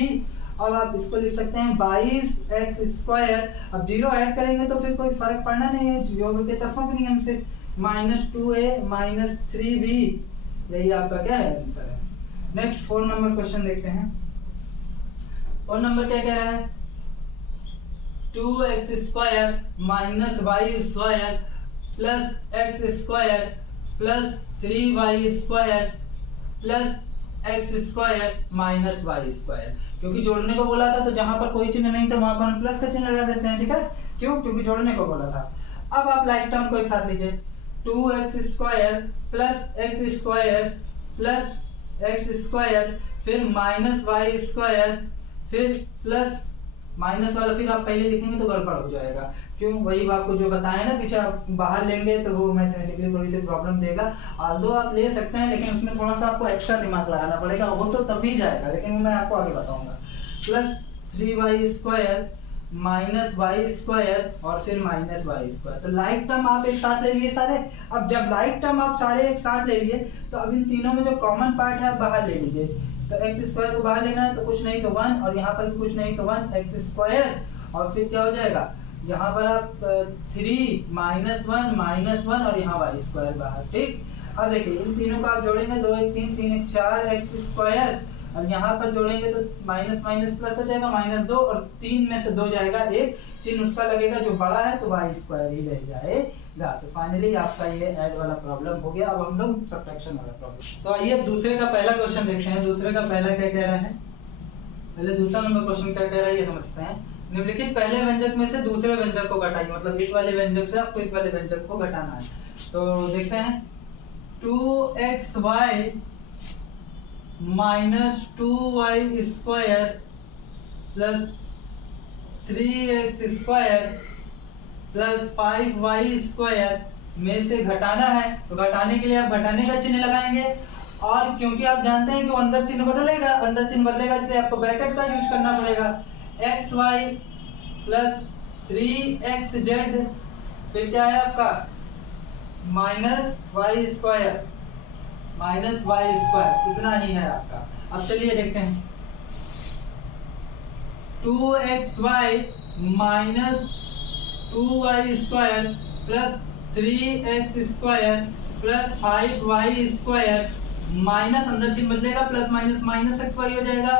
अब आप इसको लिख सकते हैं 22x²। अब 0 ऐड करेंगे तो फिर कोई फर्क पड़ना नहीं है, योग के तस्मक नियम से, -2a माइनस 3b, यही आपका क्या है आंसर है। नेक्स्ट 4 नंबर क्वेश्चन देखते हैं। 4 नंबर क्या कह रहा है, 2x² minus y² plus x² plus 3y² plus x² minus y²। क्योंकि जोड़ने को बोला था तो जहां पर कोई चिन्ह नहीं था वहां पर हम प्लस का चिन्ह लगा देते हैं, ठीक है, क्यों, क्योंकि जोड़ने को बोला था। अब आप लाइक टर्म को एक साथ लीजिए, 2x² plus x² plus x² फिर माइनस y², फिर प्लस माइनस वाला फिर आप पहले लिखेंगे तो गड़बड़ हो जाएगा, क्यों, वही आपको जो बताया ना पीछे, आप बाहर लेंगे तो वो मैथमेटिकली थोड़ी सी प्रॉब्लम देगा। आल्दो आप ले सकते हैं लेकिन उसमें थोड़ा सा आपको एक्स्ट्रा दिमाग लगाना पड़ेगा, वो तो तभी जाएगा, लेकिन मैं आपको आगे बताऊंगा। प्लस 3y² माइनस y² और फिर माइनस y²। तो लाइक टर्म आप एक साथ ले लिए सारे। अब जब लाइक टर्म आप सारे एक साथ ले लिए तो अब इन तीनों में जो कॉमन पार्ट है आप बाहर ले लीजिए, तो x² को बाहर लेना है तो कुछ नहीं तो 1 और यहाँ पर भी कुछ नहीं तो 1 x² और फिर क्या हो जाएगा, यहाँ पर आप 3 -1 और यहाँ y² बाहर, ठीक। अब देखिए इन तीनों को आप जोड़ेंगे, 2 1 3 3 1 4 x² और यहाँ पर जोड़ेंगे तो माइनस माइनस प्लस हो जाएगा, -2 और 3 में से 2 जाएगा, एक चिन्ह उसका लगेगा जो बड़ा है तो y² ही रह जाएगा। तो फाइनली आपका ये ऐड वाला प्रॉब्लम हो गया। अब हम लोग सब्ट्रैक्शन वाला प्रॉब्लम, तो आइए अब दूसरे का पहला क्वेश्चन देखते हैं। दूसरे का पहला क्या कह रहा है, पहले दूसरा नंबर क्वेश्चन क्या कह रहा है ये समझते हैं। निम्नलिखित पहले व्यंजक में से दूसरे व्यंजक को घटाइए, मतलब इस वाले व्यंजक से आपको इस वाले व्यंजक को घटाना है। तो देखते हैं, 2xy minus 2y² plus 3x² plus 5y² में से घटाना है। तो घटाने के लिए आप घटाने का चिन्ह लगाएंगे, और क्योंकि आप जानते हैं कि वो अंदर चिन्ह बदलेगा, अंदर चिन्ह बदलेगा इसलिए आपको ब्रैकेट का यूज करना पड़ेगा। xy प्लस 3xz फिर क्या है आपका माइनस y² इतना ही है आपका। अब चलिए देखते हैं, 2xy minus 2y square plus 3x square plus 5y square minus अंदर चिन्ह बदलेगा प्लस माइनस माइनस xy हो जाएगा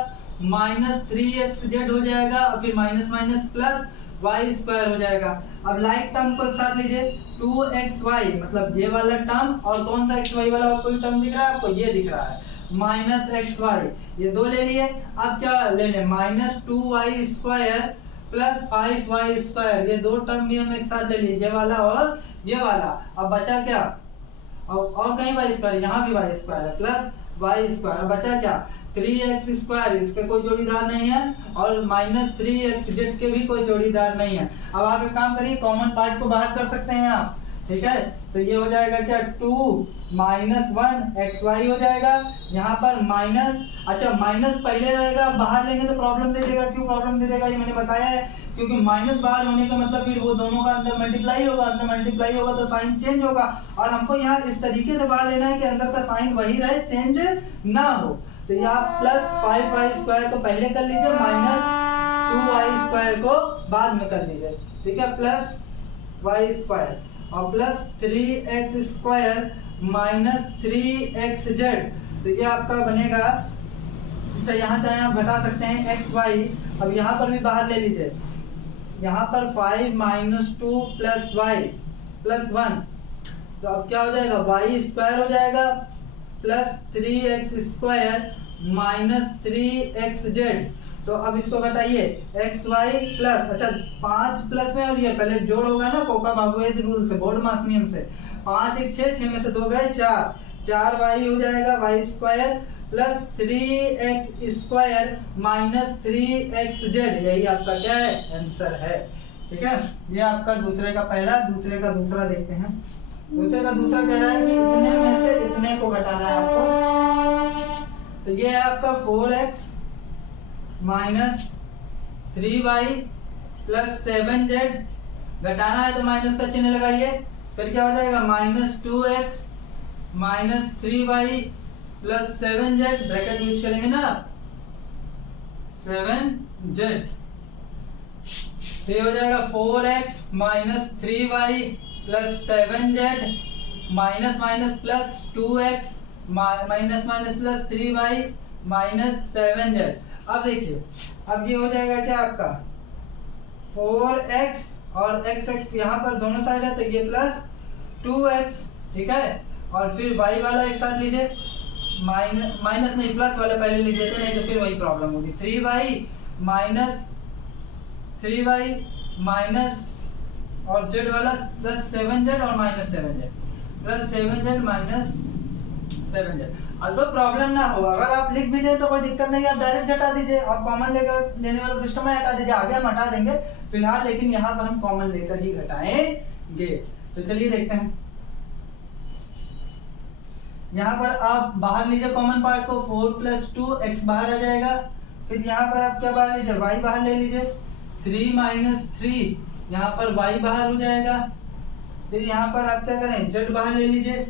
माइनस 3xz हो जाएगा और फिर minus minus plus y square हो जाएगा। अब लाइक टर्म को एक साथ लीजिए 2xy मतलब ये वाला टर्म और कौन सा xy वाला कोई टर्म दिख रहा है आपको, ये दिख रहा है माइनस xy, ये दो ले लिए। अब क्या ले लें minus 2y square plus 5y square, ये दो टर्म भी हम एक साथ ले लिए, ये वाला और ये वाला। अब बचा क्या, और कहीं y स्क्वायर, यहाँ भी y स्क्वायर है प्लस y स्क्वायर, बचा क्या 3x स्क्वायर, इसके कोई जोड़ीदार नहीं है और माइनस 3xz के भी कोई जोड़ीदार नहीं है। अब आप एक काम करिए कॉमन पार्ट को बाहर कर सकते हैं आप, ठीक है। तो ये हो जाएगा क्या 2 माइनस 1xy हो जाएगा, यहाँ पर माइनस, अच्छा माइनस पहले रहेगा, बाहर लेंगे तो प्रॉब्लम दे देगा। क्यों प्रॉब्लम दे देगा ये मैंने बताया है, क्योंकि माइनस बाहर होने का मतलब फिर वो दोनों का अंदर मल्टीप्लाई होगा, अंदर मल्टीप्लाई होगा तो साइन चेंज होगा और हमको यहाँ इस तरीके से बाहर लेना है कि अंदर का साइन वही रहे, चेंज ना हो। तो यहाँ प्लस 5y स्क्वायर को पहले कर लीजिए, माइनस 2y स्क्वायर को बाद में कर लीजिए, ठीक है, प्लस y स्क्वायर और plus 3x square minus 3xz, तो ये आपका बनेगा। अच्छा यहाँ चाहे आप घटा सकते हैं xy, अब यहाँ पर भी बाहर ले लीजिए, यहाँ पर 5 माइनस 2 प्लस y प्लस 1, तो अब क्या हो जाएगा y स्क्वायर हो जाएगा plus 3x square minus 3xz। तो अब इसको घटाइए xy प्लस, अच्छा 5 प्लस में और ये पहले जोड़ होगा ना कोका भागवत रूल से, बोर्ड मास नियम से, 5 1 6, 6 में से 2 गए 4 y हो जाएगा y square plus 3x square minus 3xz, यही आपका क्या है आंसर है, ठीक है। ये आपका दूसरे का पहला, दूसरे का दूसरा देखते हैं। दूसरे का दूसरा कह रहा है कि इतने में से इतने को घटाना है आपको, तो ये है आपका 4x minus 3y plus 7z, घटाना है तो माइनस का चिन्ह लगाइए, फिर क्या हो जाएगा minus 2x minus 3y plus 7z, bracket use करेंगे ना 7z, ये हो जाएगा 4x minus 3y plus 7z minus minus plus 2x minus minus plus 3y minus 7z। अब देखिए अब ये हो जाएगा क्या आपका 4x और x यहाँ पर दोनों साइड है तो ये प्लस 2x, ठीक है, और फिर y वाला एक साथ लीजिए, माइनस नहीं प्लस वाले पहले लिख देते, नहीं तो फिर वही प्रॉब्लम होगी, 3y माइनस 3y माइनस और z वाला प्लस 7z और minus 7z plus 7z minus 7z। अब तो प्रॉब्लम ना हो, अगर आप लिख भी दे तो कोई दिक्कत नहीं, आप डायरेक्ट हटा दीजिए, आप कॉमन लेकर लेने वाला सिस्टम है हटा दीजिए, आगे हम हटा देंगे फिलहाल, लेकिन यहाँ पर हम कॉमन लेकर ही घटाएंगे। तो चलिए देखते हैं, यहाँ पर आप बाहर लीजिए कॉमन पार्ट को, 4 प्लस 2x बाहर आ जाएगा, फिर यहाँ पर आप क्या बाहर लीजिए y बाहर ले लीजिए, 3 माइनस 3 यहाँ पर y बाहर हो जाएगा, फिर यहाँ पर आप क्या करें z बाहर ले लीजिए,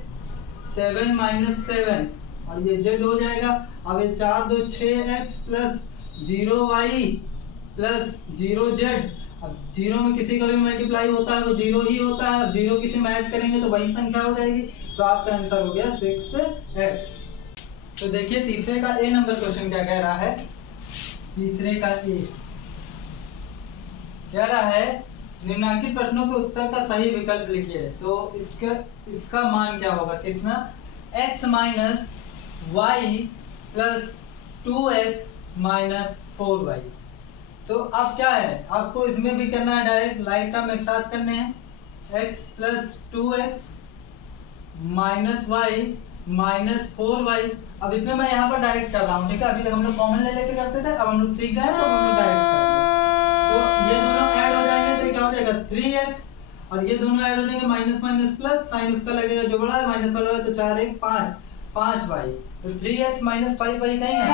7 माइनस 7 और ये z हो जाएगा। अब ये 4 2 6x plus 0y plus 0z, अब 0 में किसी का भी मल्टीप्लाई होता है वो 0 ही होता है, अब 0 किसी में ऐड करेंगे तो वही संख्या हो जाएगी, तो आपका आंसर हो गया 6x। तो देखिए तीसरे का ए नंबर क्वेश्चन क्या कह रहा है, तीसरे का ए कह रहा है निम्नलिखित प्रश्नों के उत्तर का सही विकल्प लिखिए। तो इसका मान क्या होगा, कितना x minus y plus 2x minus 4y। तो अब क्या है, आपको इसमें भी करना है डायरेक्ट लाइक टर्म एक साथ करने हैं, x plus 2x minus y minus 4y। अब इसमें मैं यहाँ पर डायरेक्ट कर रहा हूँ, ठीक है, अभी तक हम लोग कॉमन ले लेके करते थे, अब हम लोग सीख गए तो हम लोग डायरेक्ट करेंगे। तो ये दोनों ऐड हो जाएंगे तो क्या हो जाएगा 3x, और ये दोनों ऐड हो जाएंगे माइनस माइनस प्लस, साइन उसका लगेगा जो बड़ा है, माइनस वाला है तो 4 1 5y, तो 3x माइनस 5y कहीं है,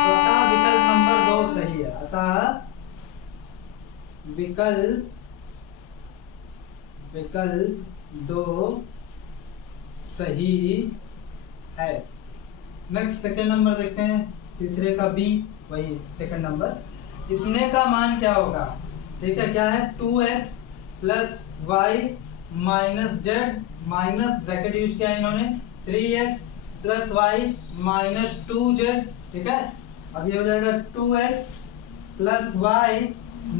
तो अतः विकल्प नंबर 2 सही है, अतः विकल्प 2 सही है। नेक्स्ट सेकंड नंबर देखते हैं, तीसरे का बी, वही सेकंड नंबर, इतने का मान क्या होगा, ठीक है, क्या है 2x plus y minus z minus bracket use किया इन्होंने 3x plus y minus 2z, ठीक है। अब ये हो जाएगा 2x plus y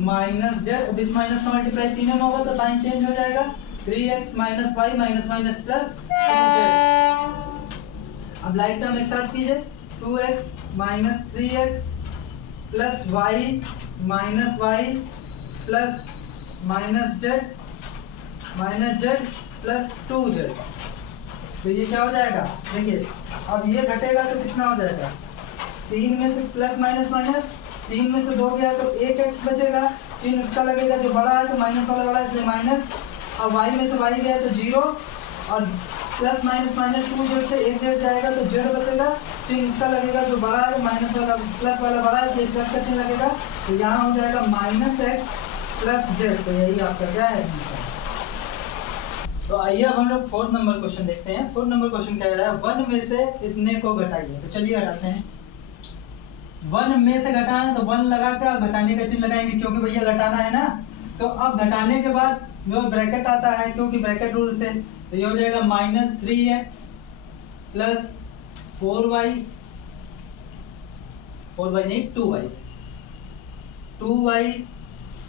minus Z, अब इस माइनस का मल्टीप्लाई तीनों में होगा तो साइन चेंज हो जाएगा 3x minus y minus minus plus 2z। अब लाइक टर्म एक साथ कीजिए 2x minus 3x plus y minus y plus minus z plus 2z। तो ये क्या हो जाएगा, देखिए अब ये घटेगा तो कितना हो जाएगा, 3 में से प्लस माइनस माइनस, 3 में से 2 गया तो 1x बचेगा, चिन्ह इसका लगेगा जो बड़ा है तो माइनस वाला बड़ा है इसलिए माइनस, और y में से y गया तो 0, और प्लस माइनस माइनस 2z से 1z जाएगा तो z बचेगा, चिन्ह इसका लगेगा जो बड़ा है माइनस वाला प्लस वाला बड़ा है इसलिए प्लस का चिन्ह लगेगा, तो यहाँ हो जाएगा माइनस x प्लस z। तो यही आपका क्या है। तो आइए अब हम लोग 4 नंबर क्वेश्चन देखते हैं। 4 नंबर क्वेश्चन कह रहा है 1 में से इतने को घटाइए। तो चलिए घटाते हैं। 1 में से घटाना है तो 1 लगा के आप घटाने का चिन्ह लगाएंगे क्योंकि भैया घटाना है ना। तो अब घटाने के बाद जो ब्रैकेट आता है क्योंकि ब्रैकेट रूल से, तो ये हो जाएगा माइनस 3x प्लस 4y नहीं 2y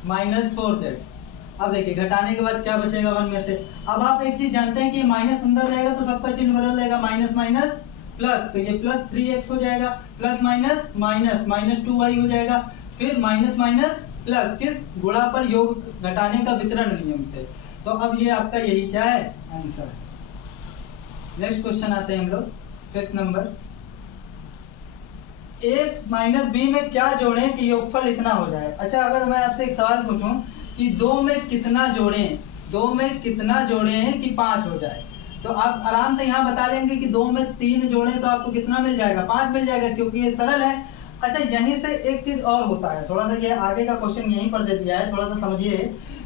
माइनस 4z। अब देखिए घटाने के बाद क्या बचेगा 1 में से। अब आप एक चीज जानते हैं कि माइनस अंदर जाएगा तो सबका चिन्ह बदल जाएगा, माइनस माइनस प्लस, तो ये प्लस 3x हो जाएगा, plus minus minus minus 2y हो जाएगा, फिर माइनस माइनस प्लस, किस गुणा पर योग घटाने का वितरण नियम से। तो अब ये आपका यही क्या है आंसर। नेक्स्ट क्वेश्चन आते हैं हम लोग 5th number. a minus B में क्या जोड़ें कि योगफल इतना हो जाए। अच्छा अगर मैं आपसे एक सवाल पूछूं कि 2 में कितना जोड़ें, 2 में कितना जोड़ें कि 5 हो जाए, तो आप आराम से यहाँ बता लेंगे कि 2 में 3 जोड़ें तो आपको कितना मिल जाएगा, 5 मिल जाएगा क्योंकि ये सरल है। अच्छा यहीं से एक चीज और होता है, थोड़ा सा ये आगे का क्वेश्चन यहीं पर दे दिया है, थोड़ा सा समझिए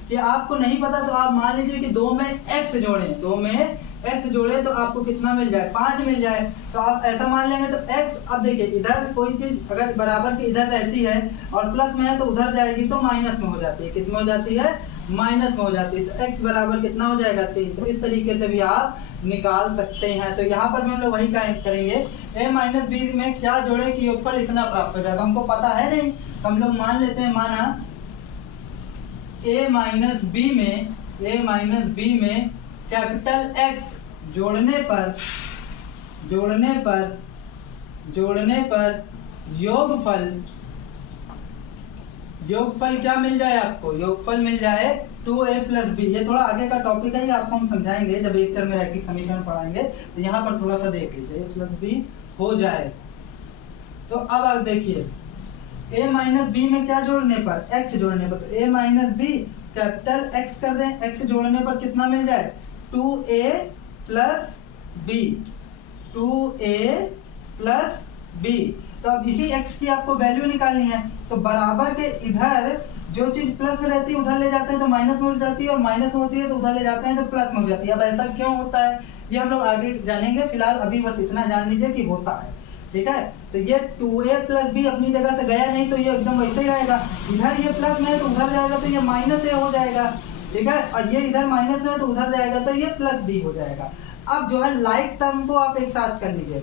कि आपको नहीं पता तो आप मान लीजिए कि 2 में x जोड़ें, 2 में x जोड़े तो आपको कितना मिल जाए, 5 मिल जाए। तो आप ऐसा मान लेंगे तो x, अब देखिए इधर कोई चीज अगर बराबर की इधर रहती है और प्लस में है तो उधर जाएगी तो माइनस में हो जाती है, किस में हो जाती है, माइनस में हो जाती है। तो x बराबर कितना हो जाएगा 3। तो इस तरीके से भी आप निकाल सकते हैं। तो यहाँ पर भी हम लोग वही करेंगे, a माइनस बी में क्या जोड़े कि योगफल इतना प्राप्त हो जाएगा। हमको पता है नहीं तो हम लोग मान लेते हैं, माना a माइनस बी में कैपिटल X जोड़ने पर योगफल क्या मिल जाए आपको, योगफल मिल जाए 2a प्लस बी। ये थोड़ा आगे का टॉपिक है, ये आपको हम समझाएंगे जब एक चर में रैखिक समीकरण पढ़ाएंगे। तो यहाँ पर थोड़ा सा देख लीजिए a प्लस बी हो जाए। तो अब आप देखिए a माइनस बी में क्या जोड़ने पर, x जोड़ने पर, तो a minus b capital X कर दें, x जोड़ने पर कितना मिल जाए 2a plus B, 2a plus B. तो अब इसी x की आपको वैल्यू निकालनी है। तो बराबर के इधर जो चीज प्लस में रहती है उधर ले जाते हैं तो माइनस में हो जाती है, और माइनस में होती है तो उधर ले जाते हैं तो प्लस में हो जाती है। अब ऐसा क्यों होता है ये हम लोग आगे जानेंगे, फिलहाल अभी बस इतना जान लीजिए कि होता है, ठीक है। तो ये 2a प्लस बी अपनी जगह से गया नहीं तो ये एकदम वैसे ही रहेगा। इधर ये प्लस में है तो उधर जाएगा तो ये माइनस a हो जाएगा, ठीक है, और ये इधर माइनस में है तो उधर जाएगा तो ये प्लस b हो जाएगा। अब जो है लाइक टर्म को आप एक साथ कर लीजिए,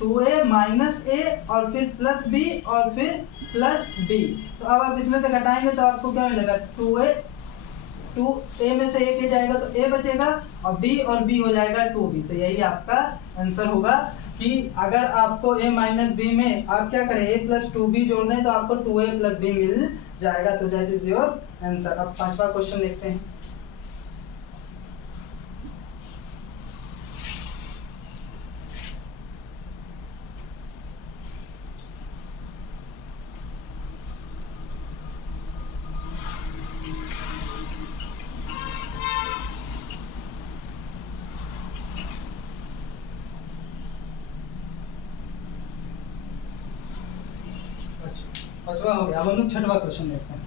2a माइनस a और फिर प्लस b और फिर प्लस b। तो अब आप इसमें से घटाएंगे तो आपको क्या मिलेगा, 2a में से एक a जाएगा तो a बचेगा और b और b हो जाएगा 2b। तो यही आपका आंसर होगा कि अगर आपको a माइनस बी में आप क्या करें a प्लस 2b जोड़ दें तो आपको 2a प्लस b मिल जाएगा। तो दैट इज योर आंसर। अब 5वां क्वेश्चन देखते हैं। पांचवा हो गया। अब हम लोग 6वां क्वेश्चन देखते हैं।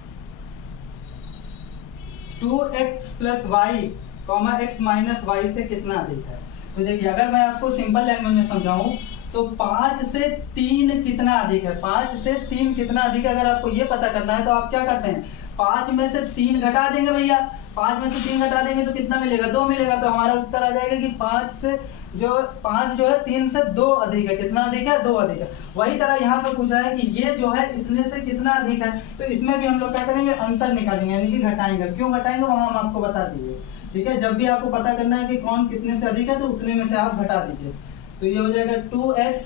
2x plus y comma x minus y से कितना अधिक है। तो देखिए अगर मैं आपको सिंपल लैंग्वेज में समझाऊं तो 5 से 3 कितना अधिक है, 5 से 3 कितना अधिक है, अगर आपको ये पता करना है तो आप क्या करते हैं, 5 में से 3 घटा देंगे भैया, 5 में से 3 घटा देंगे तो कितना मिलेगा, 2 मिलेगा। तो हमारा उत्तर आ जाएगा कि 5 जो है 3 से 2 अधिक है, कितना अधिक है, 2 अधिक है। वही तरह यहाँ पे पूछ रहा है कि ये जो है इतने से कितना अधिक है, तो इसमें भी हम लोग क्या करेंगे, अंतर निकालेंगे, यानी कि घटाएंगे। क्यों घटाएंगे वहाँ हम आपको बता दीजिए, ठीक है। जब भी आपको पता करना है कि कौन कितने से अधिक है तो उतने में से आप घटा दीजिए। तो ये हो जाएगा 2x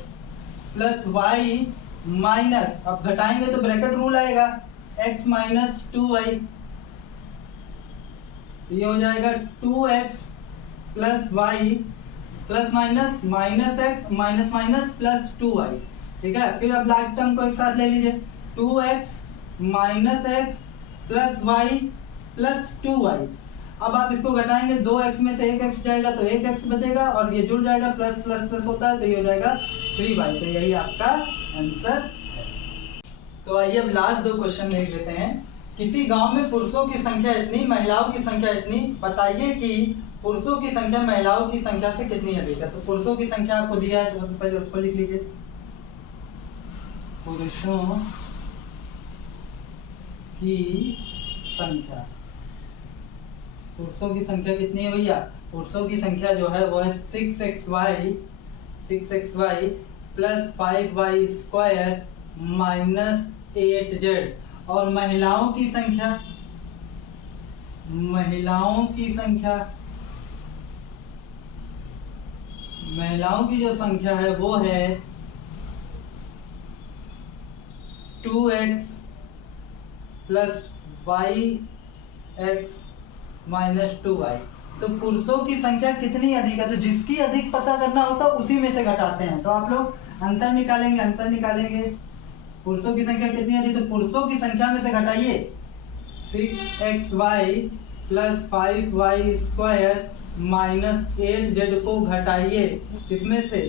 प्लस वाई माइनस, अब घटाएंगे तो ब्रैकेट रूल आएगा, x माइनस 2y। तो ये हो जाएगा 2x plus y plus minus minus x minus minus plus 2y, ठीक है। फिर अब लास्ट टर्म को एक साथ ले लीजिए, 2x minus x plus y plus 2y। अब आप इसको घटाएंगे, 2x में से 1x जाएगा तो 1x बचेगा और ये जुड़ जाएगा, प्लस प्लस प्लस होता है तो ये हो जाएगा 3y। तो यही आपका आंसर है। तो आइए अब लास्ट 2 क्वेश्चन देख लेते हैं। किसी गांव में पुरुषों की संख्या इतनी, महिलाओं की संख्या इतनी, बताइए कि पुरुषों की संख्या महिलाओं की संख्या से कितनी अधिक है। तो पुरुषों की संख्या आपको दिया है तो पहले उसको लिख लीजिए, पुरुषों की संख्या, पुरुषों की संख्या कितनी है भैया, पुरुषों की संख्या जो है वो है 6xy plus 5y square minus 8z। और महिलाओं की संख्या, महिलाओं की जो संख्या है वो है 2x plus yx minus 2y। तो पुरुषों की संख्या कितनी अधिक है, तो जिसकी अधिक पता करना होता है उसी में से घटाते हैं। तो आप लोग अंतर निकालेंगे, पुरुषों की संख्या कितनी अधिक, तो पुरुषों की संख्या में से घटाइए 6xy plus 5y square minus 8z को घटाइए किसमें से,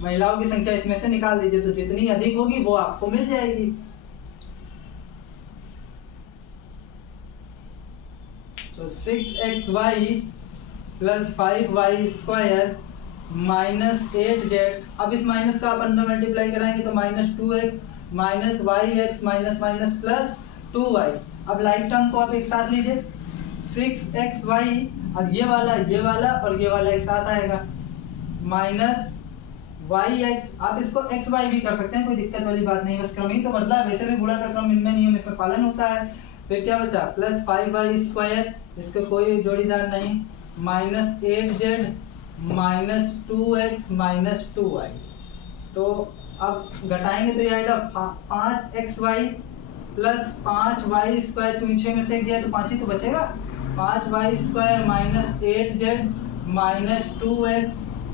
महिलाओं की संख्या इसमें से निकाल दीजिए, तो जितनी अधिक होगी वो आपको मिल जाएगी। तो 6xy plus 5y square minus 8z, अब इस माइनस का आप अंदर मल्टीप्लाई कराएंगे तो minus 2x minus yx minus minus plus 2y। अब लाइक टर्म को आप एक साथ लीजिए, 6xy और ये वाला और ये वाला एक साथ आएगा, माइनस yx, आप इसको xy भी कर सकते हैं, कोई दिक्कत वाली बात नहीं, बस क्रम ही तो बदला, वैसे भी गुणा का क्रम इनमें नियम इसमें पालन होता है। फिर क्या बचा, प्लस 5y स्क्वायर, इसका कोई जोड़ीदार नहीं, minus 8z minus 2x minus 2y। तो अब घटाएंगे तो ये आएगा 5xy प्लस 5y स्क्वायर, क्योंकि 6 में से गया तो 5 ही तो बचेगा, 5y square minus 8z minus 2x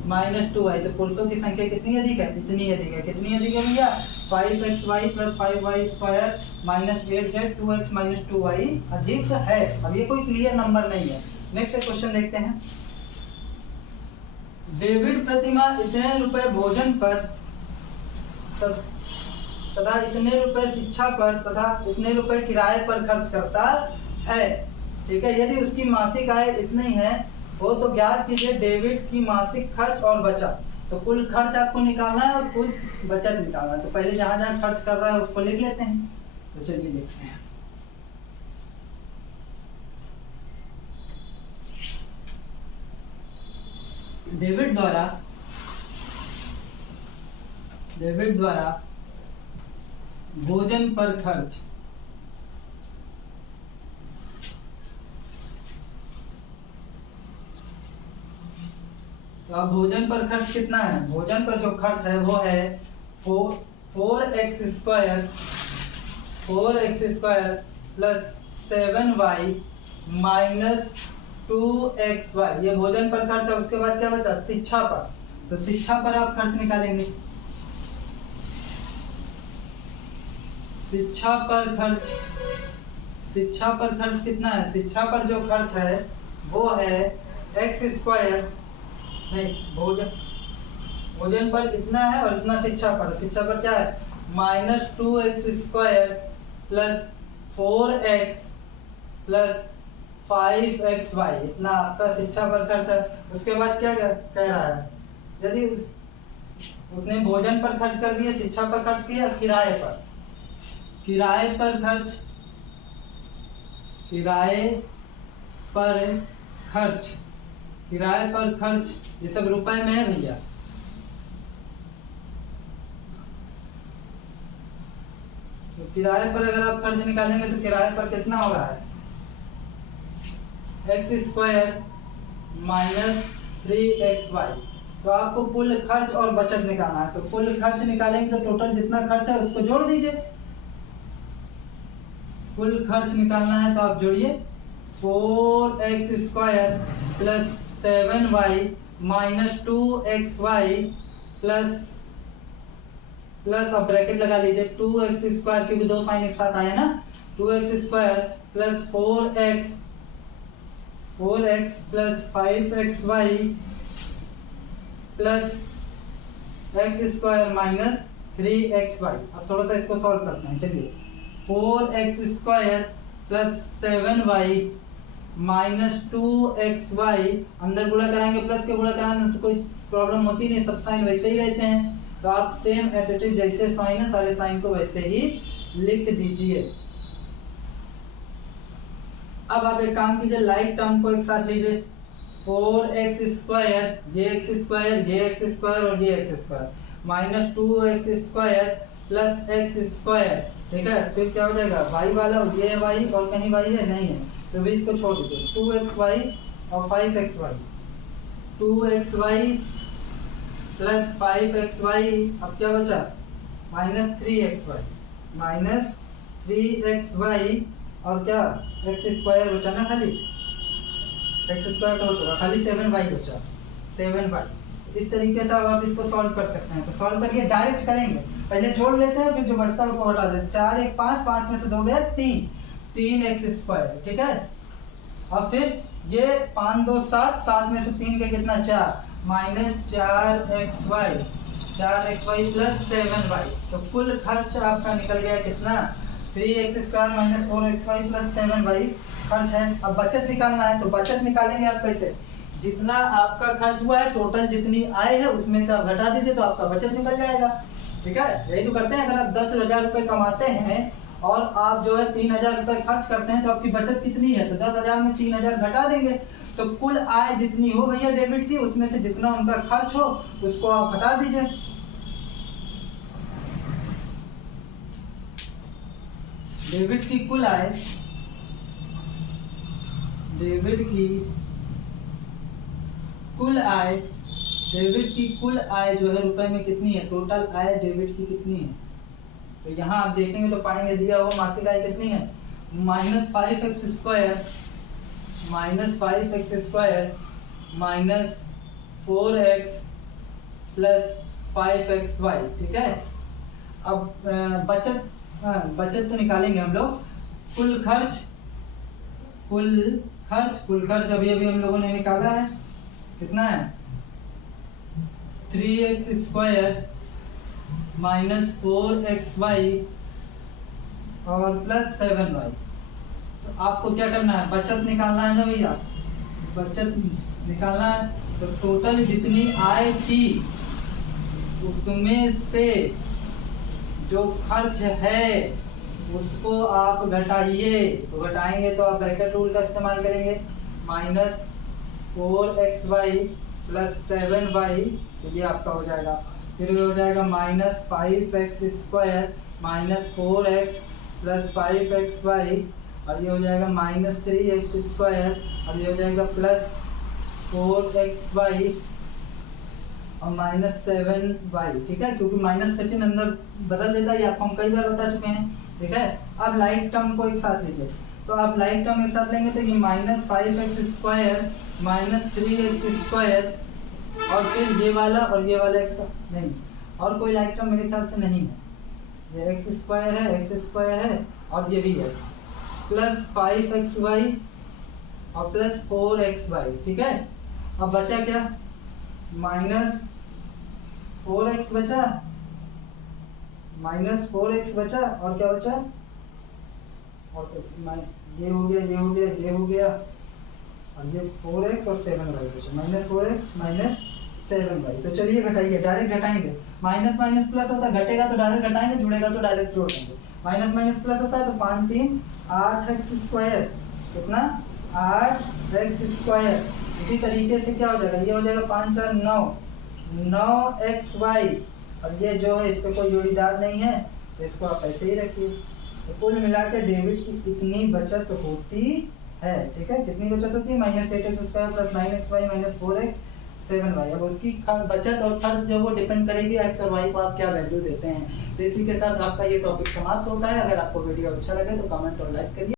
minus 2y। तो पुरुषों की संख्या कितनी अधिक है, इतनी अधिक है। कितनी अधिक है भैया, 5xy plus 5y square minus 8z 2x minus 2y अधिक है। अब ये कोई क्लियर नंबर नहीं है। नेक्स्ट क्वेश्चन देखते हैं। डेविड प्रतिमा इतने रुपए भोजन पर तथा इतने रुपए शिक्षा पर तथा इतने रुपए किराए पर खर्च करता है, ठीक है। यदि उसकी मासिक आय इतनी है वो तो ज्ञात कीजिए डेविड की मासिक खर्च और बचत। तो कुल खर्च आपको निकालना है और कुल बचत निकालना है। तो पहले जहां जहां खर्च कर रहा है उसको लिख लेते हैं। तो चलिए देखते हैं। डेविड द्वारा भोजन पर खर्च, तो अब भोजन पर खर्च कितना है, भोजन पर जो खर्च है वो है 4x square plus 7y minus 2xy, ये भोजन पर खर्च है। उसके बाद क्या बचा, शिक्षा पर। तो शिक्षा पर आप खर्च निकालेंगे, शिक्षा पर खर्च कितना है, शिक्षा पर जो खर्च है वो है x स्क्वायर, नहीं भोजन पर इतना है और इतना शिक्षा पर क्या है, minus 2x square plus 4x plus 5xy, इतना आपका शिक्षा पर खर्च है। उसके बाद क्या कह रहा है, यदि उसने भोजन पर खर्च कर दिया, शिक्षा पर खर्च किया, किराए पर खर्च, किराए पर खर्च, ये सब रुपए में है भैया। तो किराए पर अगर आप खर्च निकालेंगे तो किराए पर कितना हो रहा है, x² माइनस 3xy। तो आपको कुल खर्च और बचत निकालना है, तो कुल खर्च निकालेंगे तो टोटल जितना खर्च है उसको जोड़ दीजिए। कुल खर्च निकालना है तो आप जोड़िए 4x² plus 7y minus 2xy plus अब ब्रैकेट लगा लीजिए 2x² क्योंकि दो साइन एक साथ आए ना, 2x² plus 4x plus 5xy plus x² minus 3xy। अब थोड़ा सा इसको सॉल्व करते हैं, चलिए 4x² plus 7y minus 2xy, अंदर गुणा कराएंगे, प्लस के गुणा कराने से कोई प्रॉब्लम होती नहीं, सब साइन वैसे ही रहते हैं। तो आप सेम एटीट्यूड जैसे साइन है सारे साइन को वैसे ही लिख दीजिए। अब आप एक काम कीजिए, लाइक टर्म को एक साथ लीजिए, 4x² ये x² और ये x² minus 2x² plus x², ठीक है। फिर क्या हो जाएगा, y वाला ये y और कहीं y है नहीं है तो भी इसको छोड़ दीजिए, 2xy और 5xy, 2xy प्लस 5xy, अब क्या बचा माइनस 3xy और क्या x² बचा ना, खाली x² तो हो चुका, खाली 7y बचा, 7y। इस तरीके से आप इसको सॉल्व कर सकते हैं। तो सॉल्व करिए, डायरेक्ट करेंगे, पहले जोड़ लेते हैं फिर जो बचता है उसको हटा देते हैं। 4 1 5, 5 में से 2 गया 3x², ठीक है। अब फिर ये 5 2 7, 7 में से 3 के कितना 4 माइनस 4xy प्लस 7y। तो कुल खर्च आपका निकल गया कितना, 3x² minus 4xy plus 7y खर्च है। अब बचत निकालना है, तो बचत निकालेंगे आप कैसे, जितना आपका खर्च हुआ है टोटल जितनी आय है उसमें से आप घटा दीजिए तो आपका बचत निकल जाएगा, ठीक है। यही तो करते हैं, अगर आप 10,000 रुपये कमाते हैं और आप जो है 3,000 रुपये खर्च करते हैं तो आपकी बचत कितनी है, तो 10,000 में 3,000 घटा देंगे तो कुल आय जितनी हो भैया डेबिट की, उसमें से जितना उनका खर्च हो उसको आप हटा दीजिए। डेबिट की कुल आय, डेबिट की कुल आय जो है रुपए में कितनी है, टोटल आय डेबिट की कितनी है। तो यहाँ आप देखेंगे तो पाएंगे दिया हुआ मासिक आय कितनी है, minus 5x² minus 4x plus 5xy, ठीक है। अब बचत तो निकालेंगे हम लोग। कुल खर्च अभी हम लोगों ने निकाला है, कितना है 3x² माइनस 4xy और प्लस 7y। तो आपको क्या करना है, बचत निकालना है ना भैया, बचत निकालना है। तो टोटल जितनी आय थी उसमें से जो खर्च है उसको आप घटाइए। तो घटाएंगे तो आप ब्रैकेट रूल का इस्तेमाल करेंगे, माइनस 4xy प्लस 7y, तो ये आपका हो जाएगा। फिर हो जाएगा minus 5x² minus 4x plus 5xy, और ये हो जाएगा माइनस 3x² और ये हो जाएगा प्लस 4xy और माइनस 7y, ठीक है। क्योंकि माइनस का चिन्ह अंदर बदल देता है, ये आपको हम कई बार बता चुके हैं, ठीक है। अब लाइक टर्म को एक साथ लीजिए, तो आप लाइक टर्म एक साथ लेंगे तो ये माइनस 5x² माइनस 3x² और फिर ये वाला और ये वाला एक साथ नहीं, और कोई लाइक टर्म मेरे ख्याल से नहीं है, ये x² है और ये भी है, प्लस 5xy और प्लस 4xy, ठीक है। अब बचा क्या, माइनस 4x बचा, और क्या बचा, और तो ये हो गया और ये 4x और 7y बचा, माइनस 4x माइनस 7y। तो चलिए घटाइए, डायरेक्ट घटाएंगे। माइनस माइनस प्लस होता है, घटेगा तो डायरेक्ट घटाएंगे, जुड़ेगा तो डायरेक्ट जोड़ देंगे। माइनस माइनस प्लस होता है तो 5 3 8 एक्स स्क्वायर, कितना 8 एक्स स्क्वायर। इसी तरीके से क्या हो जाएगा, ये हो जाएगा 5 4 9 9 एक्स वाई। और ये जो है इसका कोई जोड़ीदार नहीं है, तो इसको आप ऐसे ही रखिए। तो कुल मिलाकर डेबिट की इतनी बचत होती है, ठीक है। कितनी बचत होती है, minus 8 x square plus 9 x y minus 4 x 7y। अब उसकी बचत और खर्च जो वो डिपेंड करेगी एक्स और वाई को आप क्या वैल्यू देते हैं। तो इसी के साथ आपका ये टॉपिक समाप्त होता है। अगर आपको वीडियो अच्छा लगे तो कमेंट और लाइक करिए।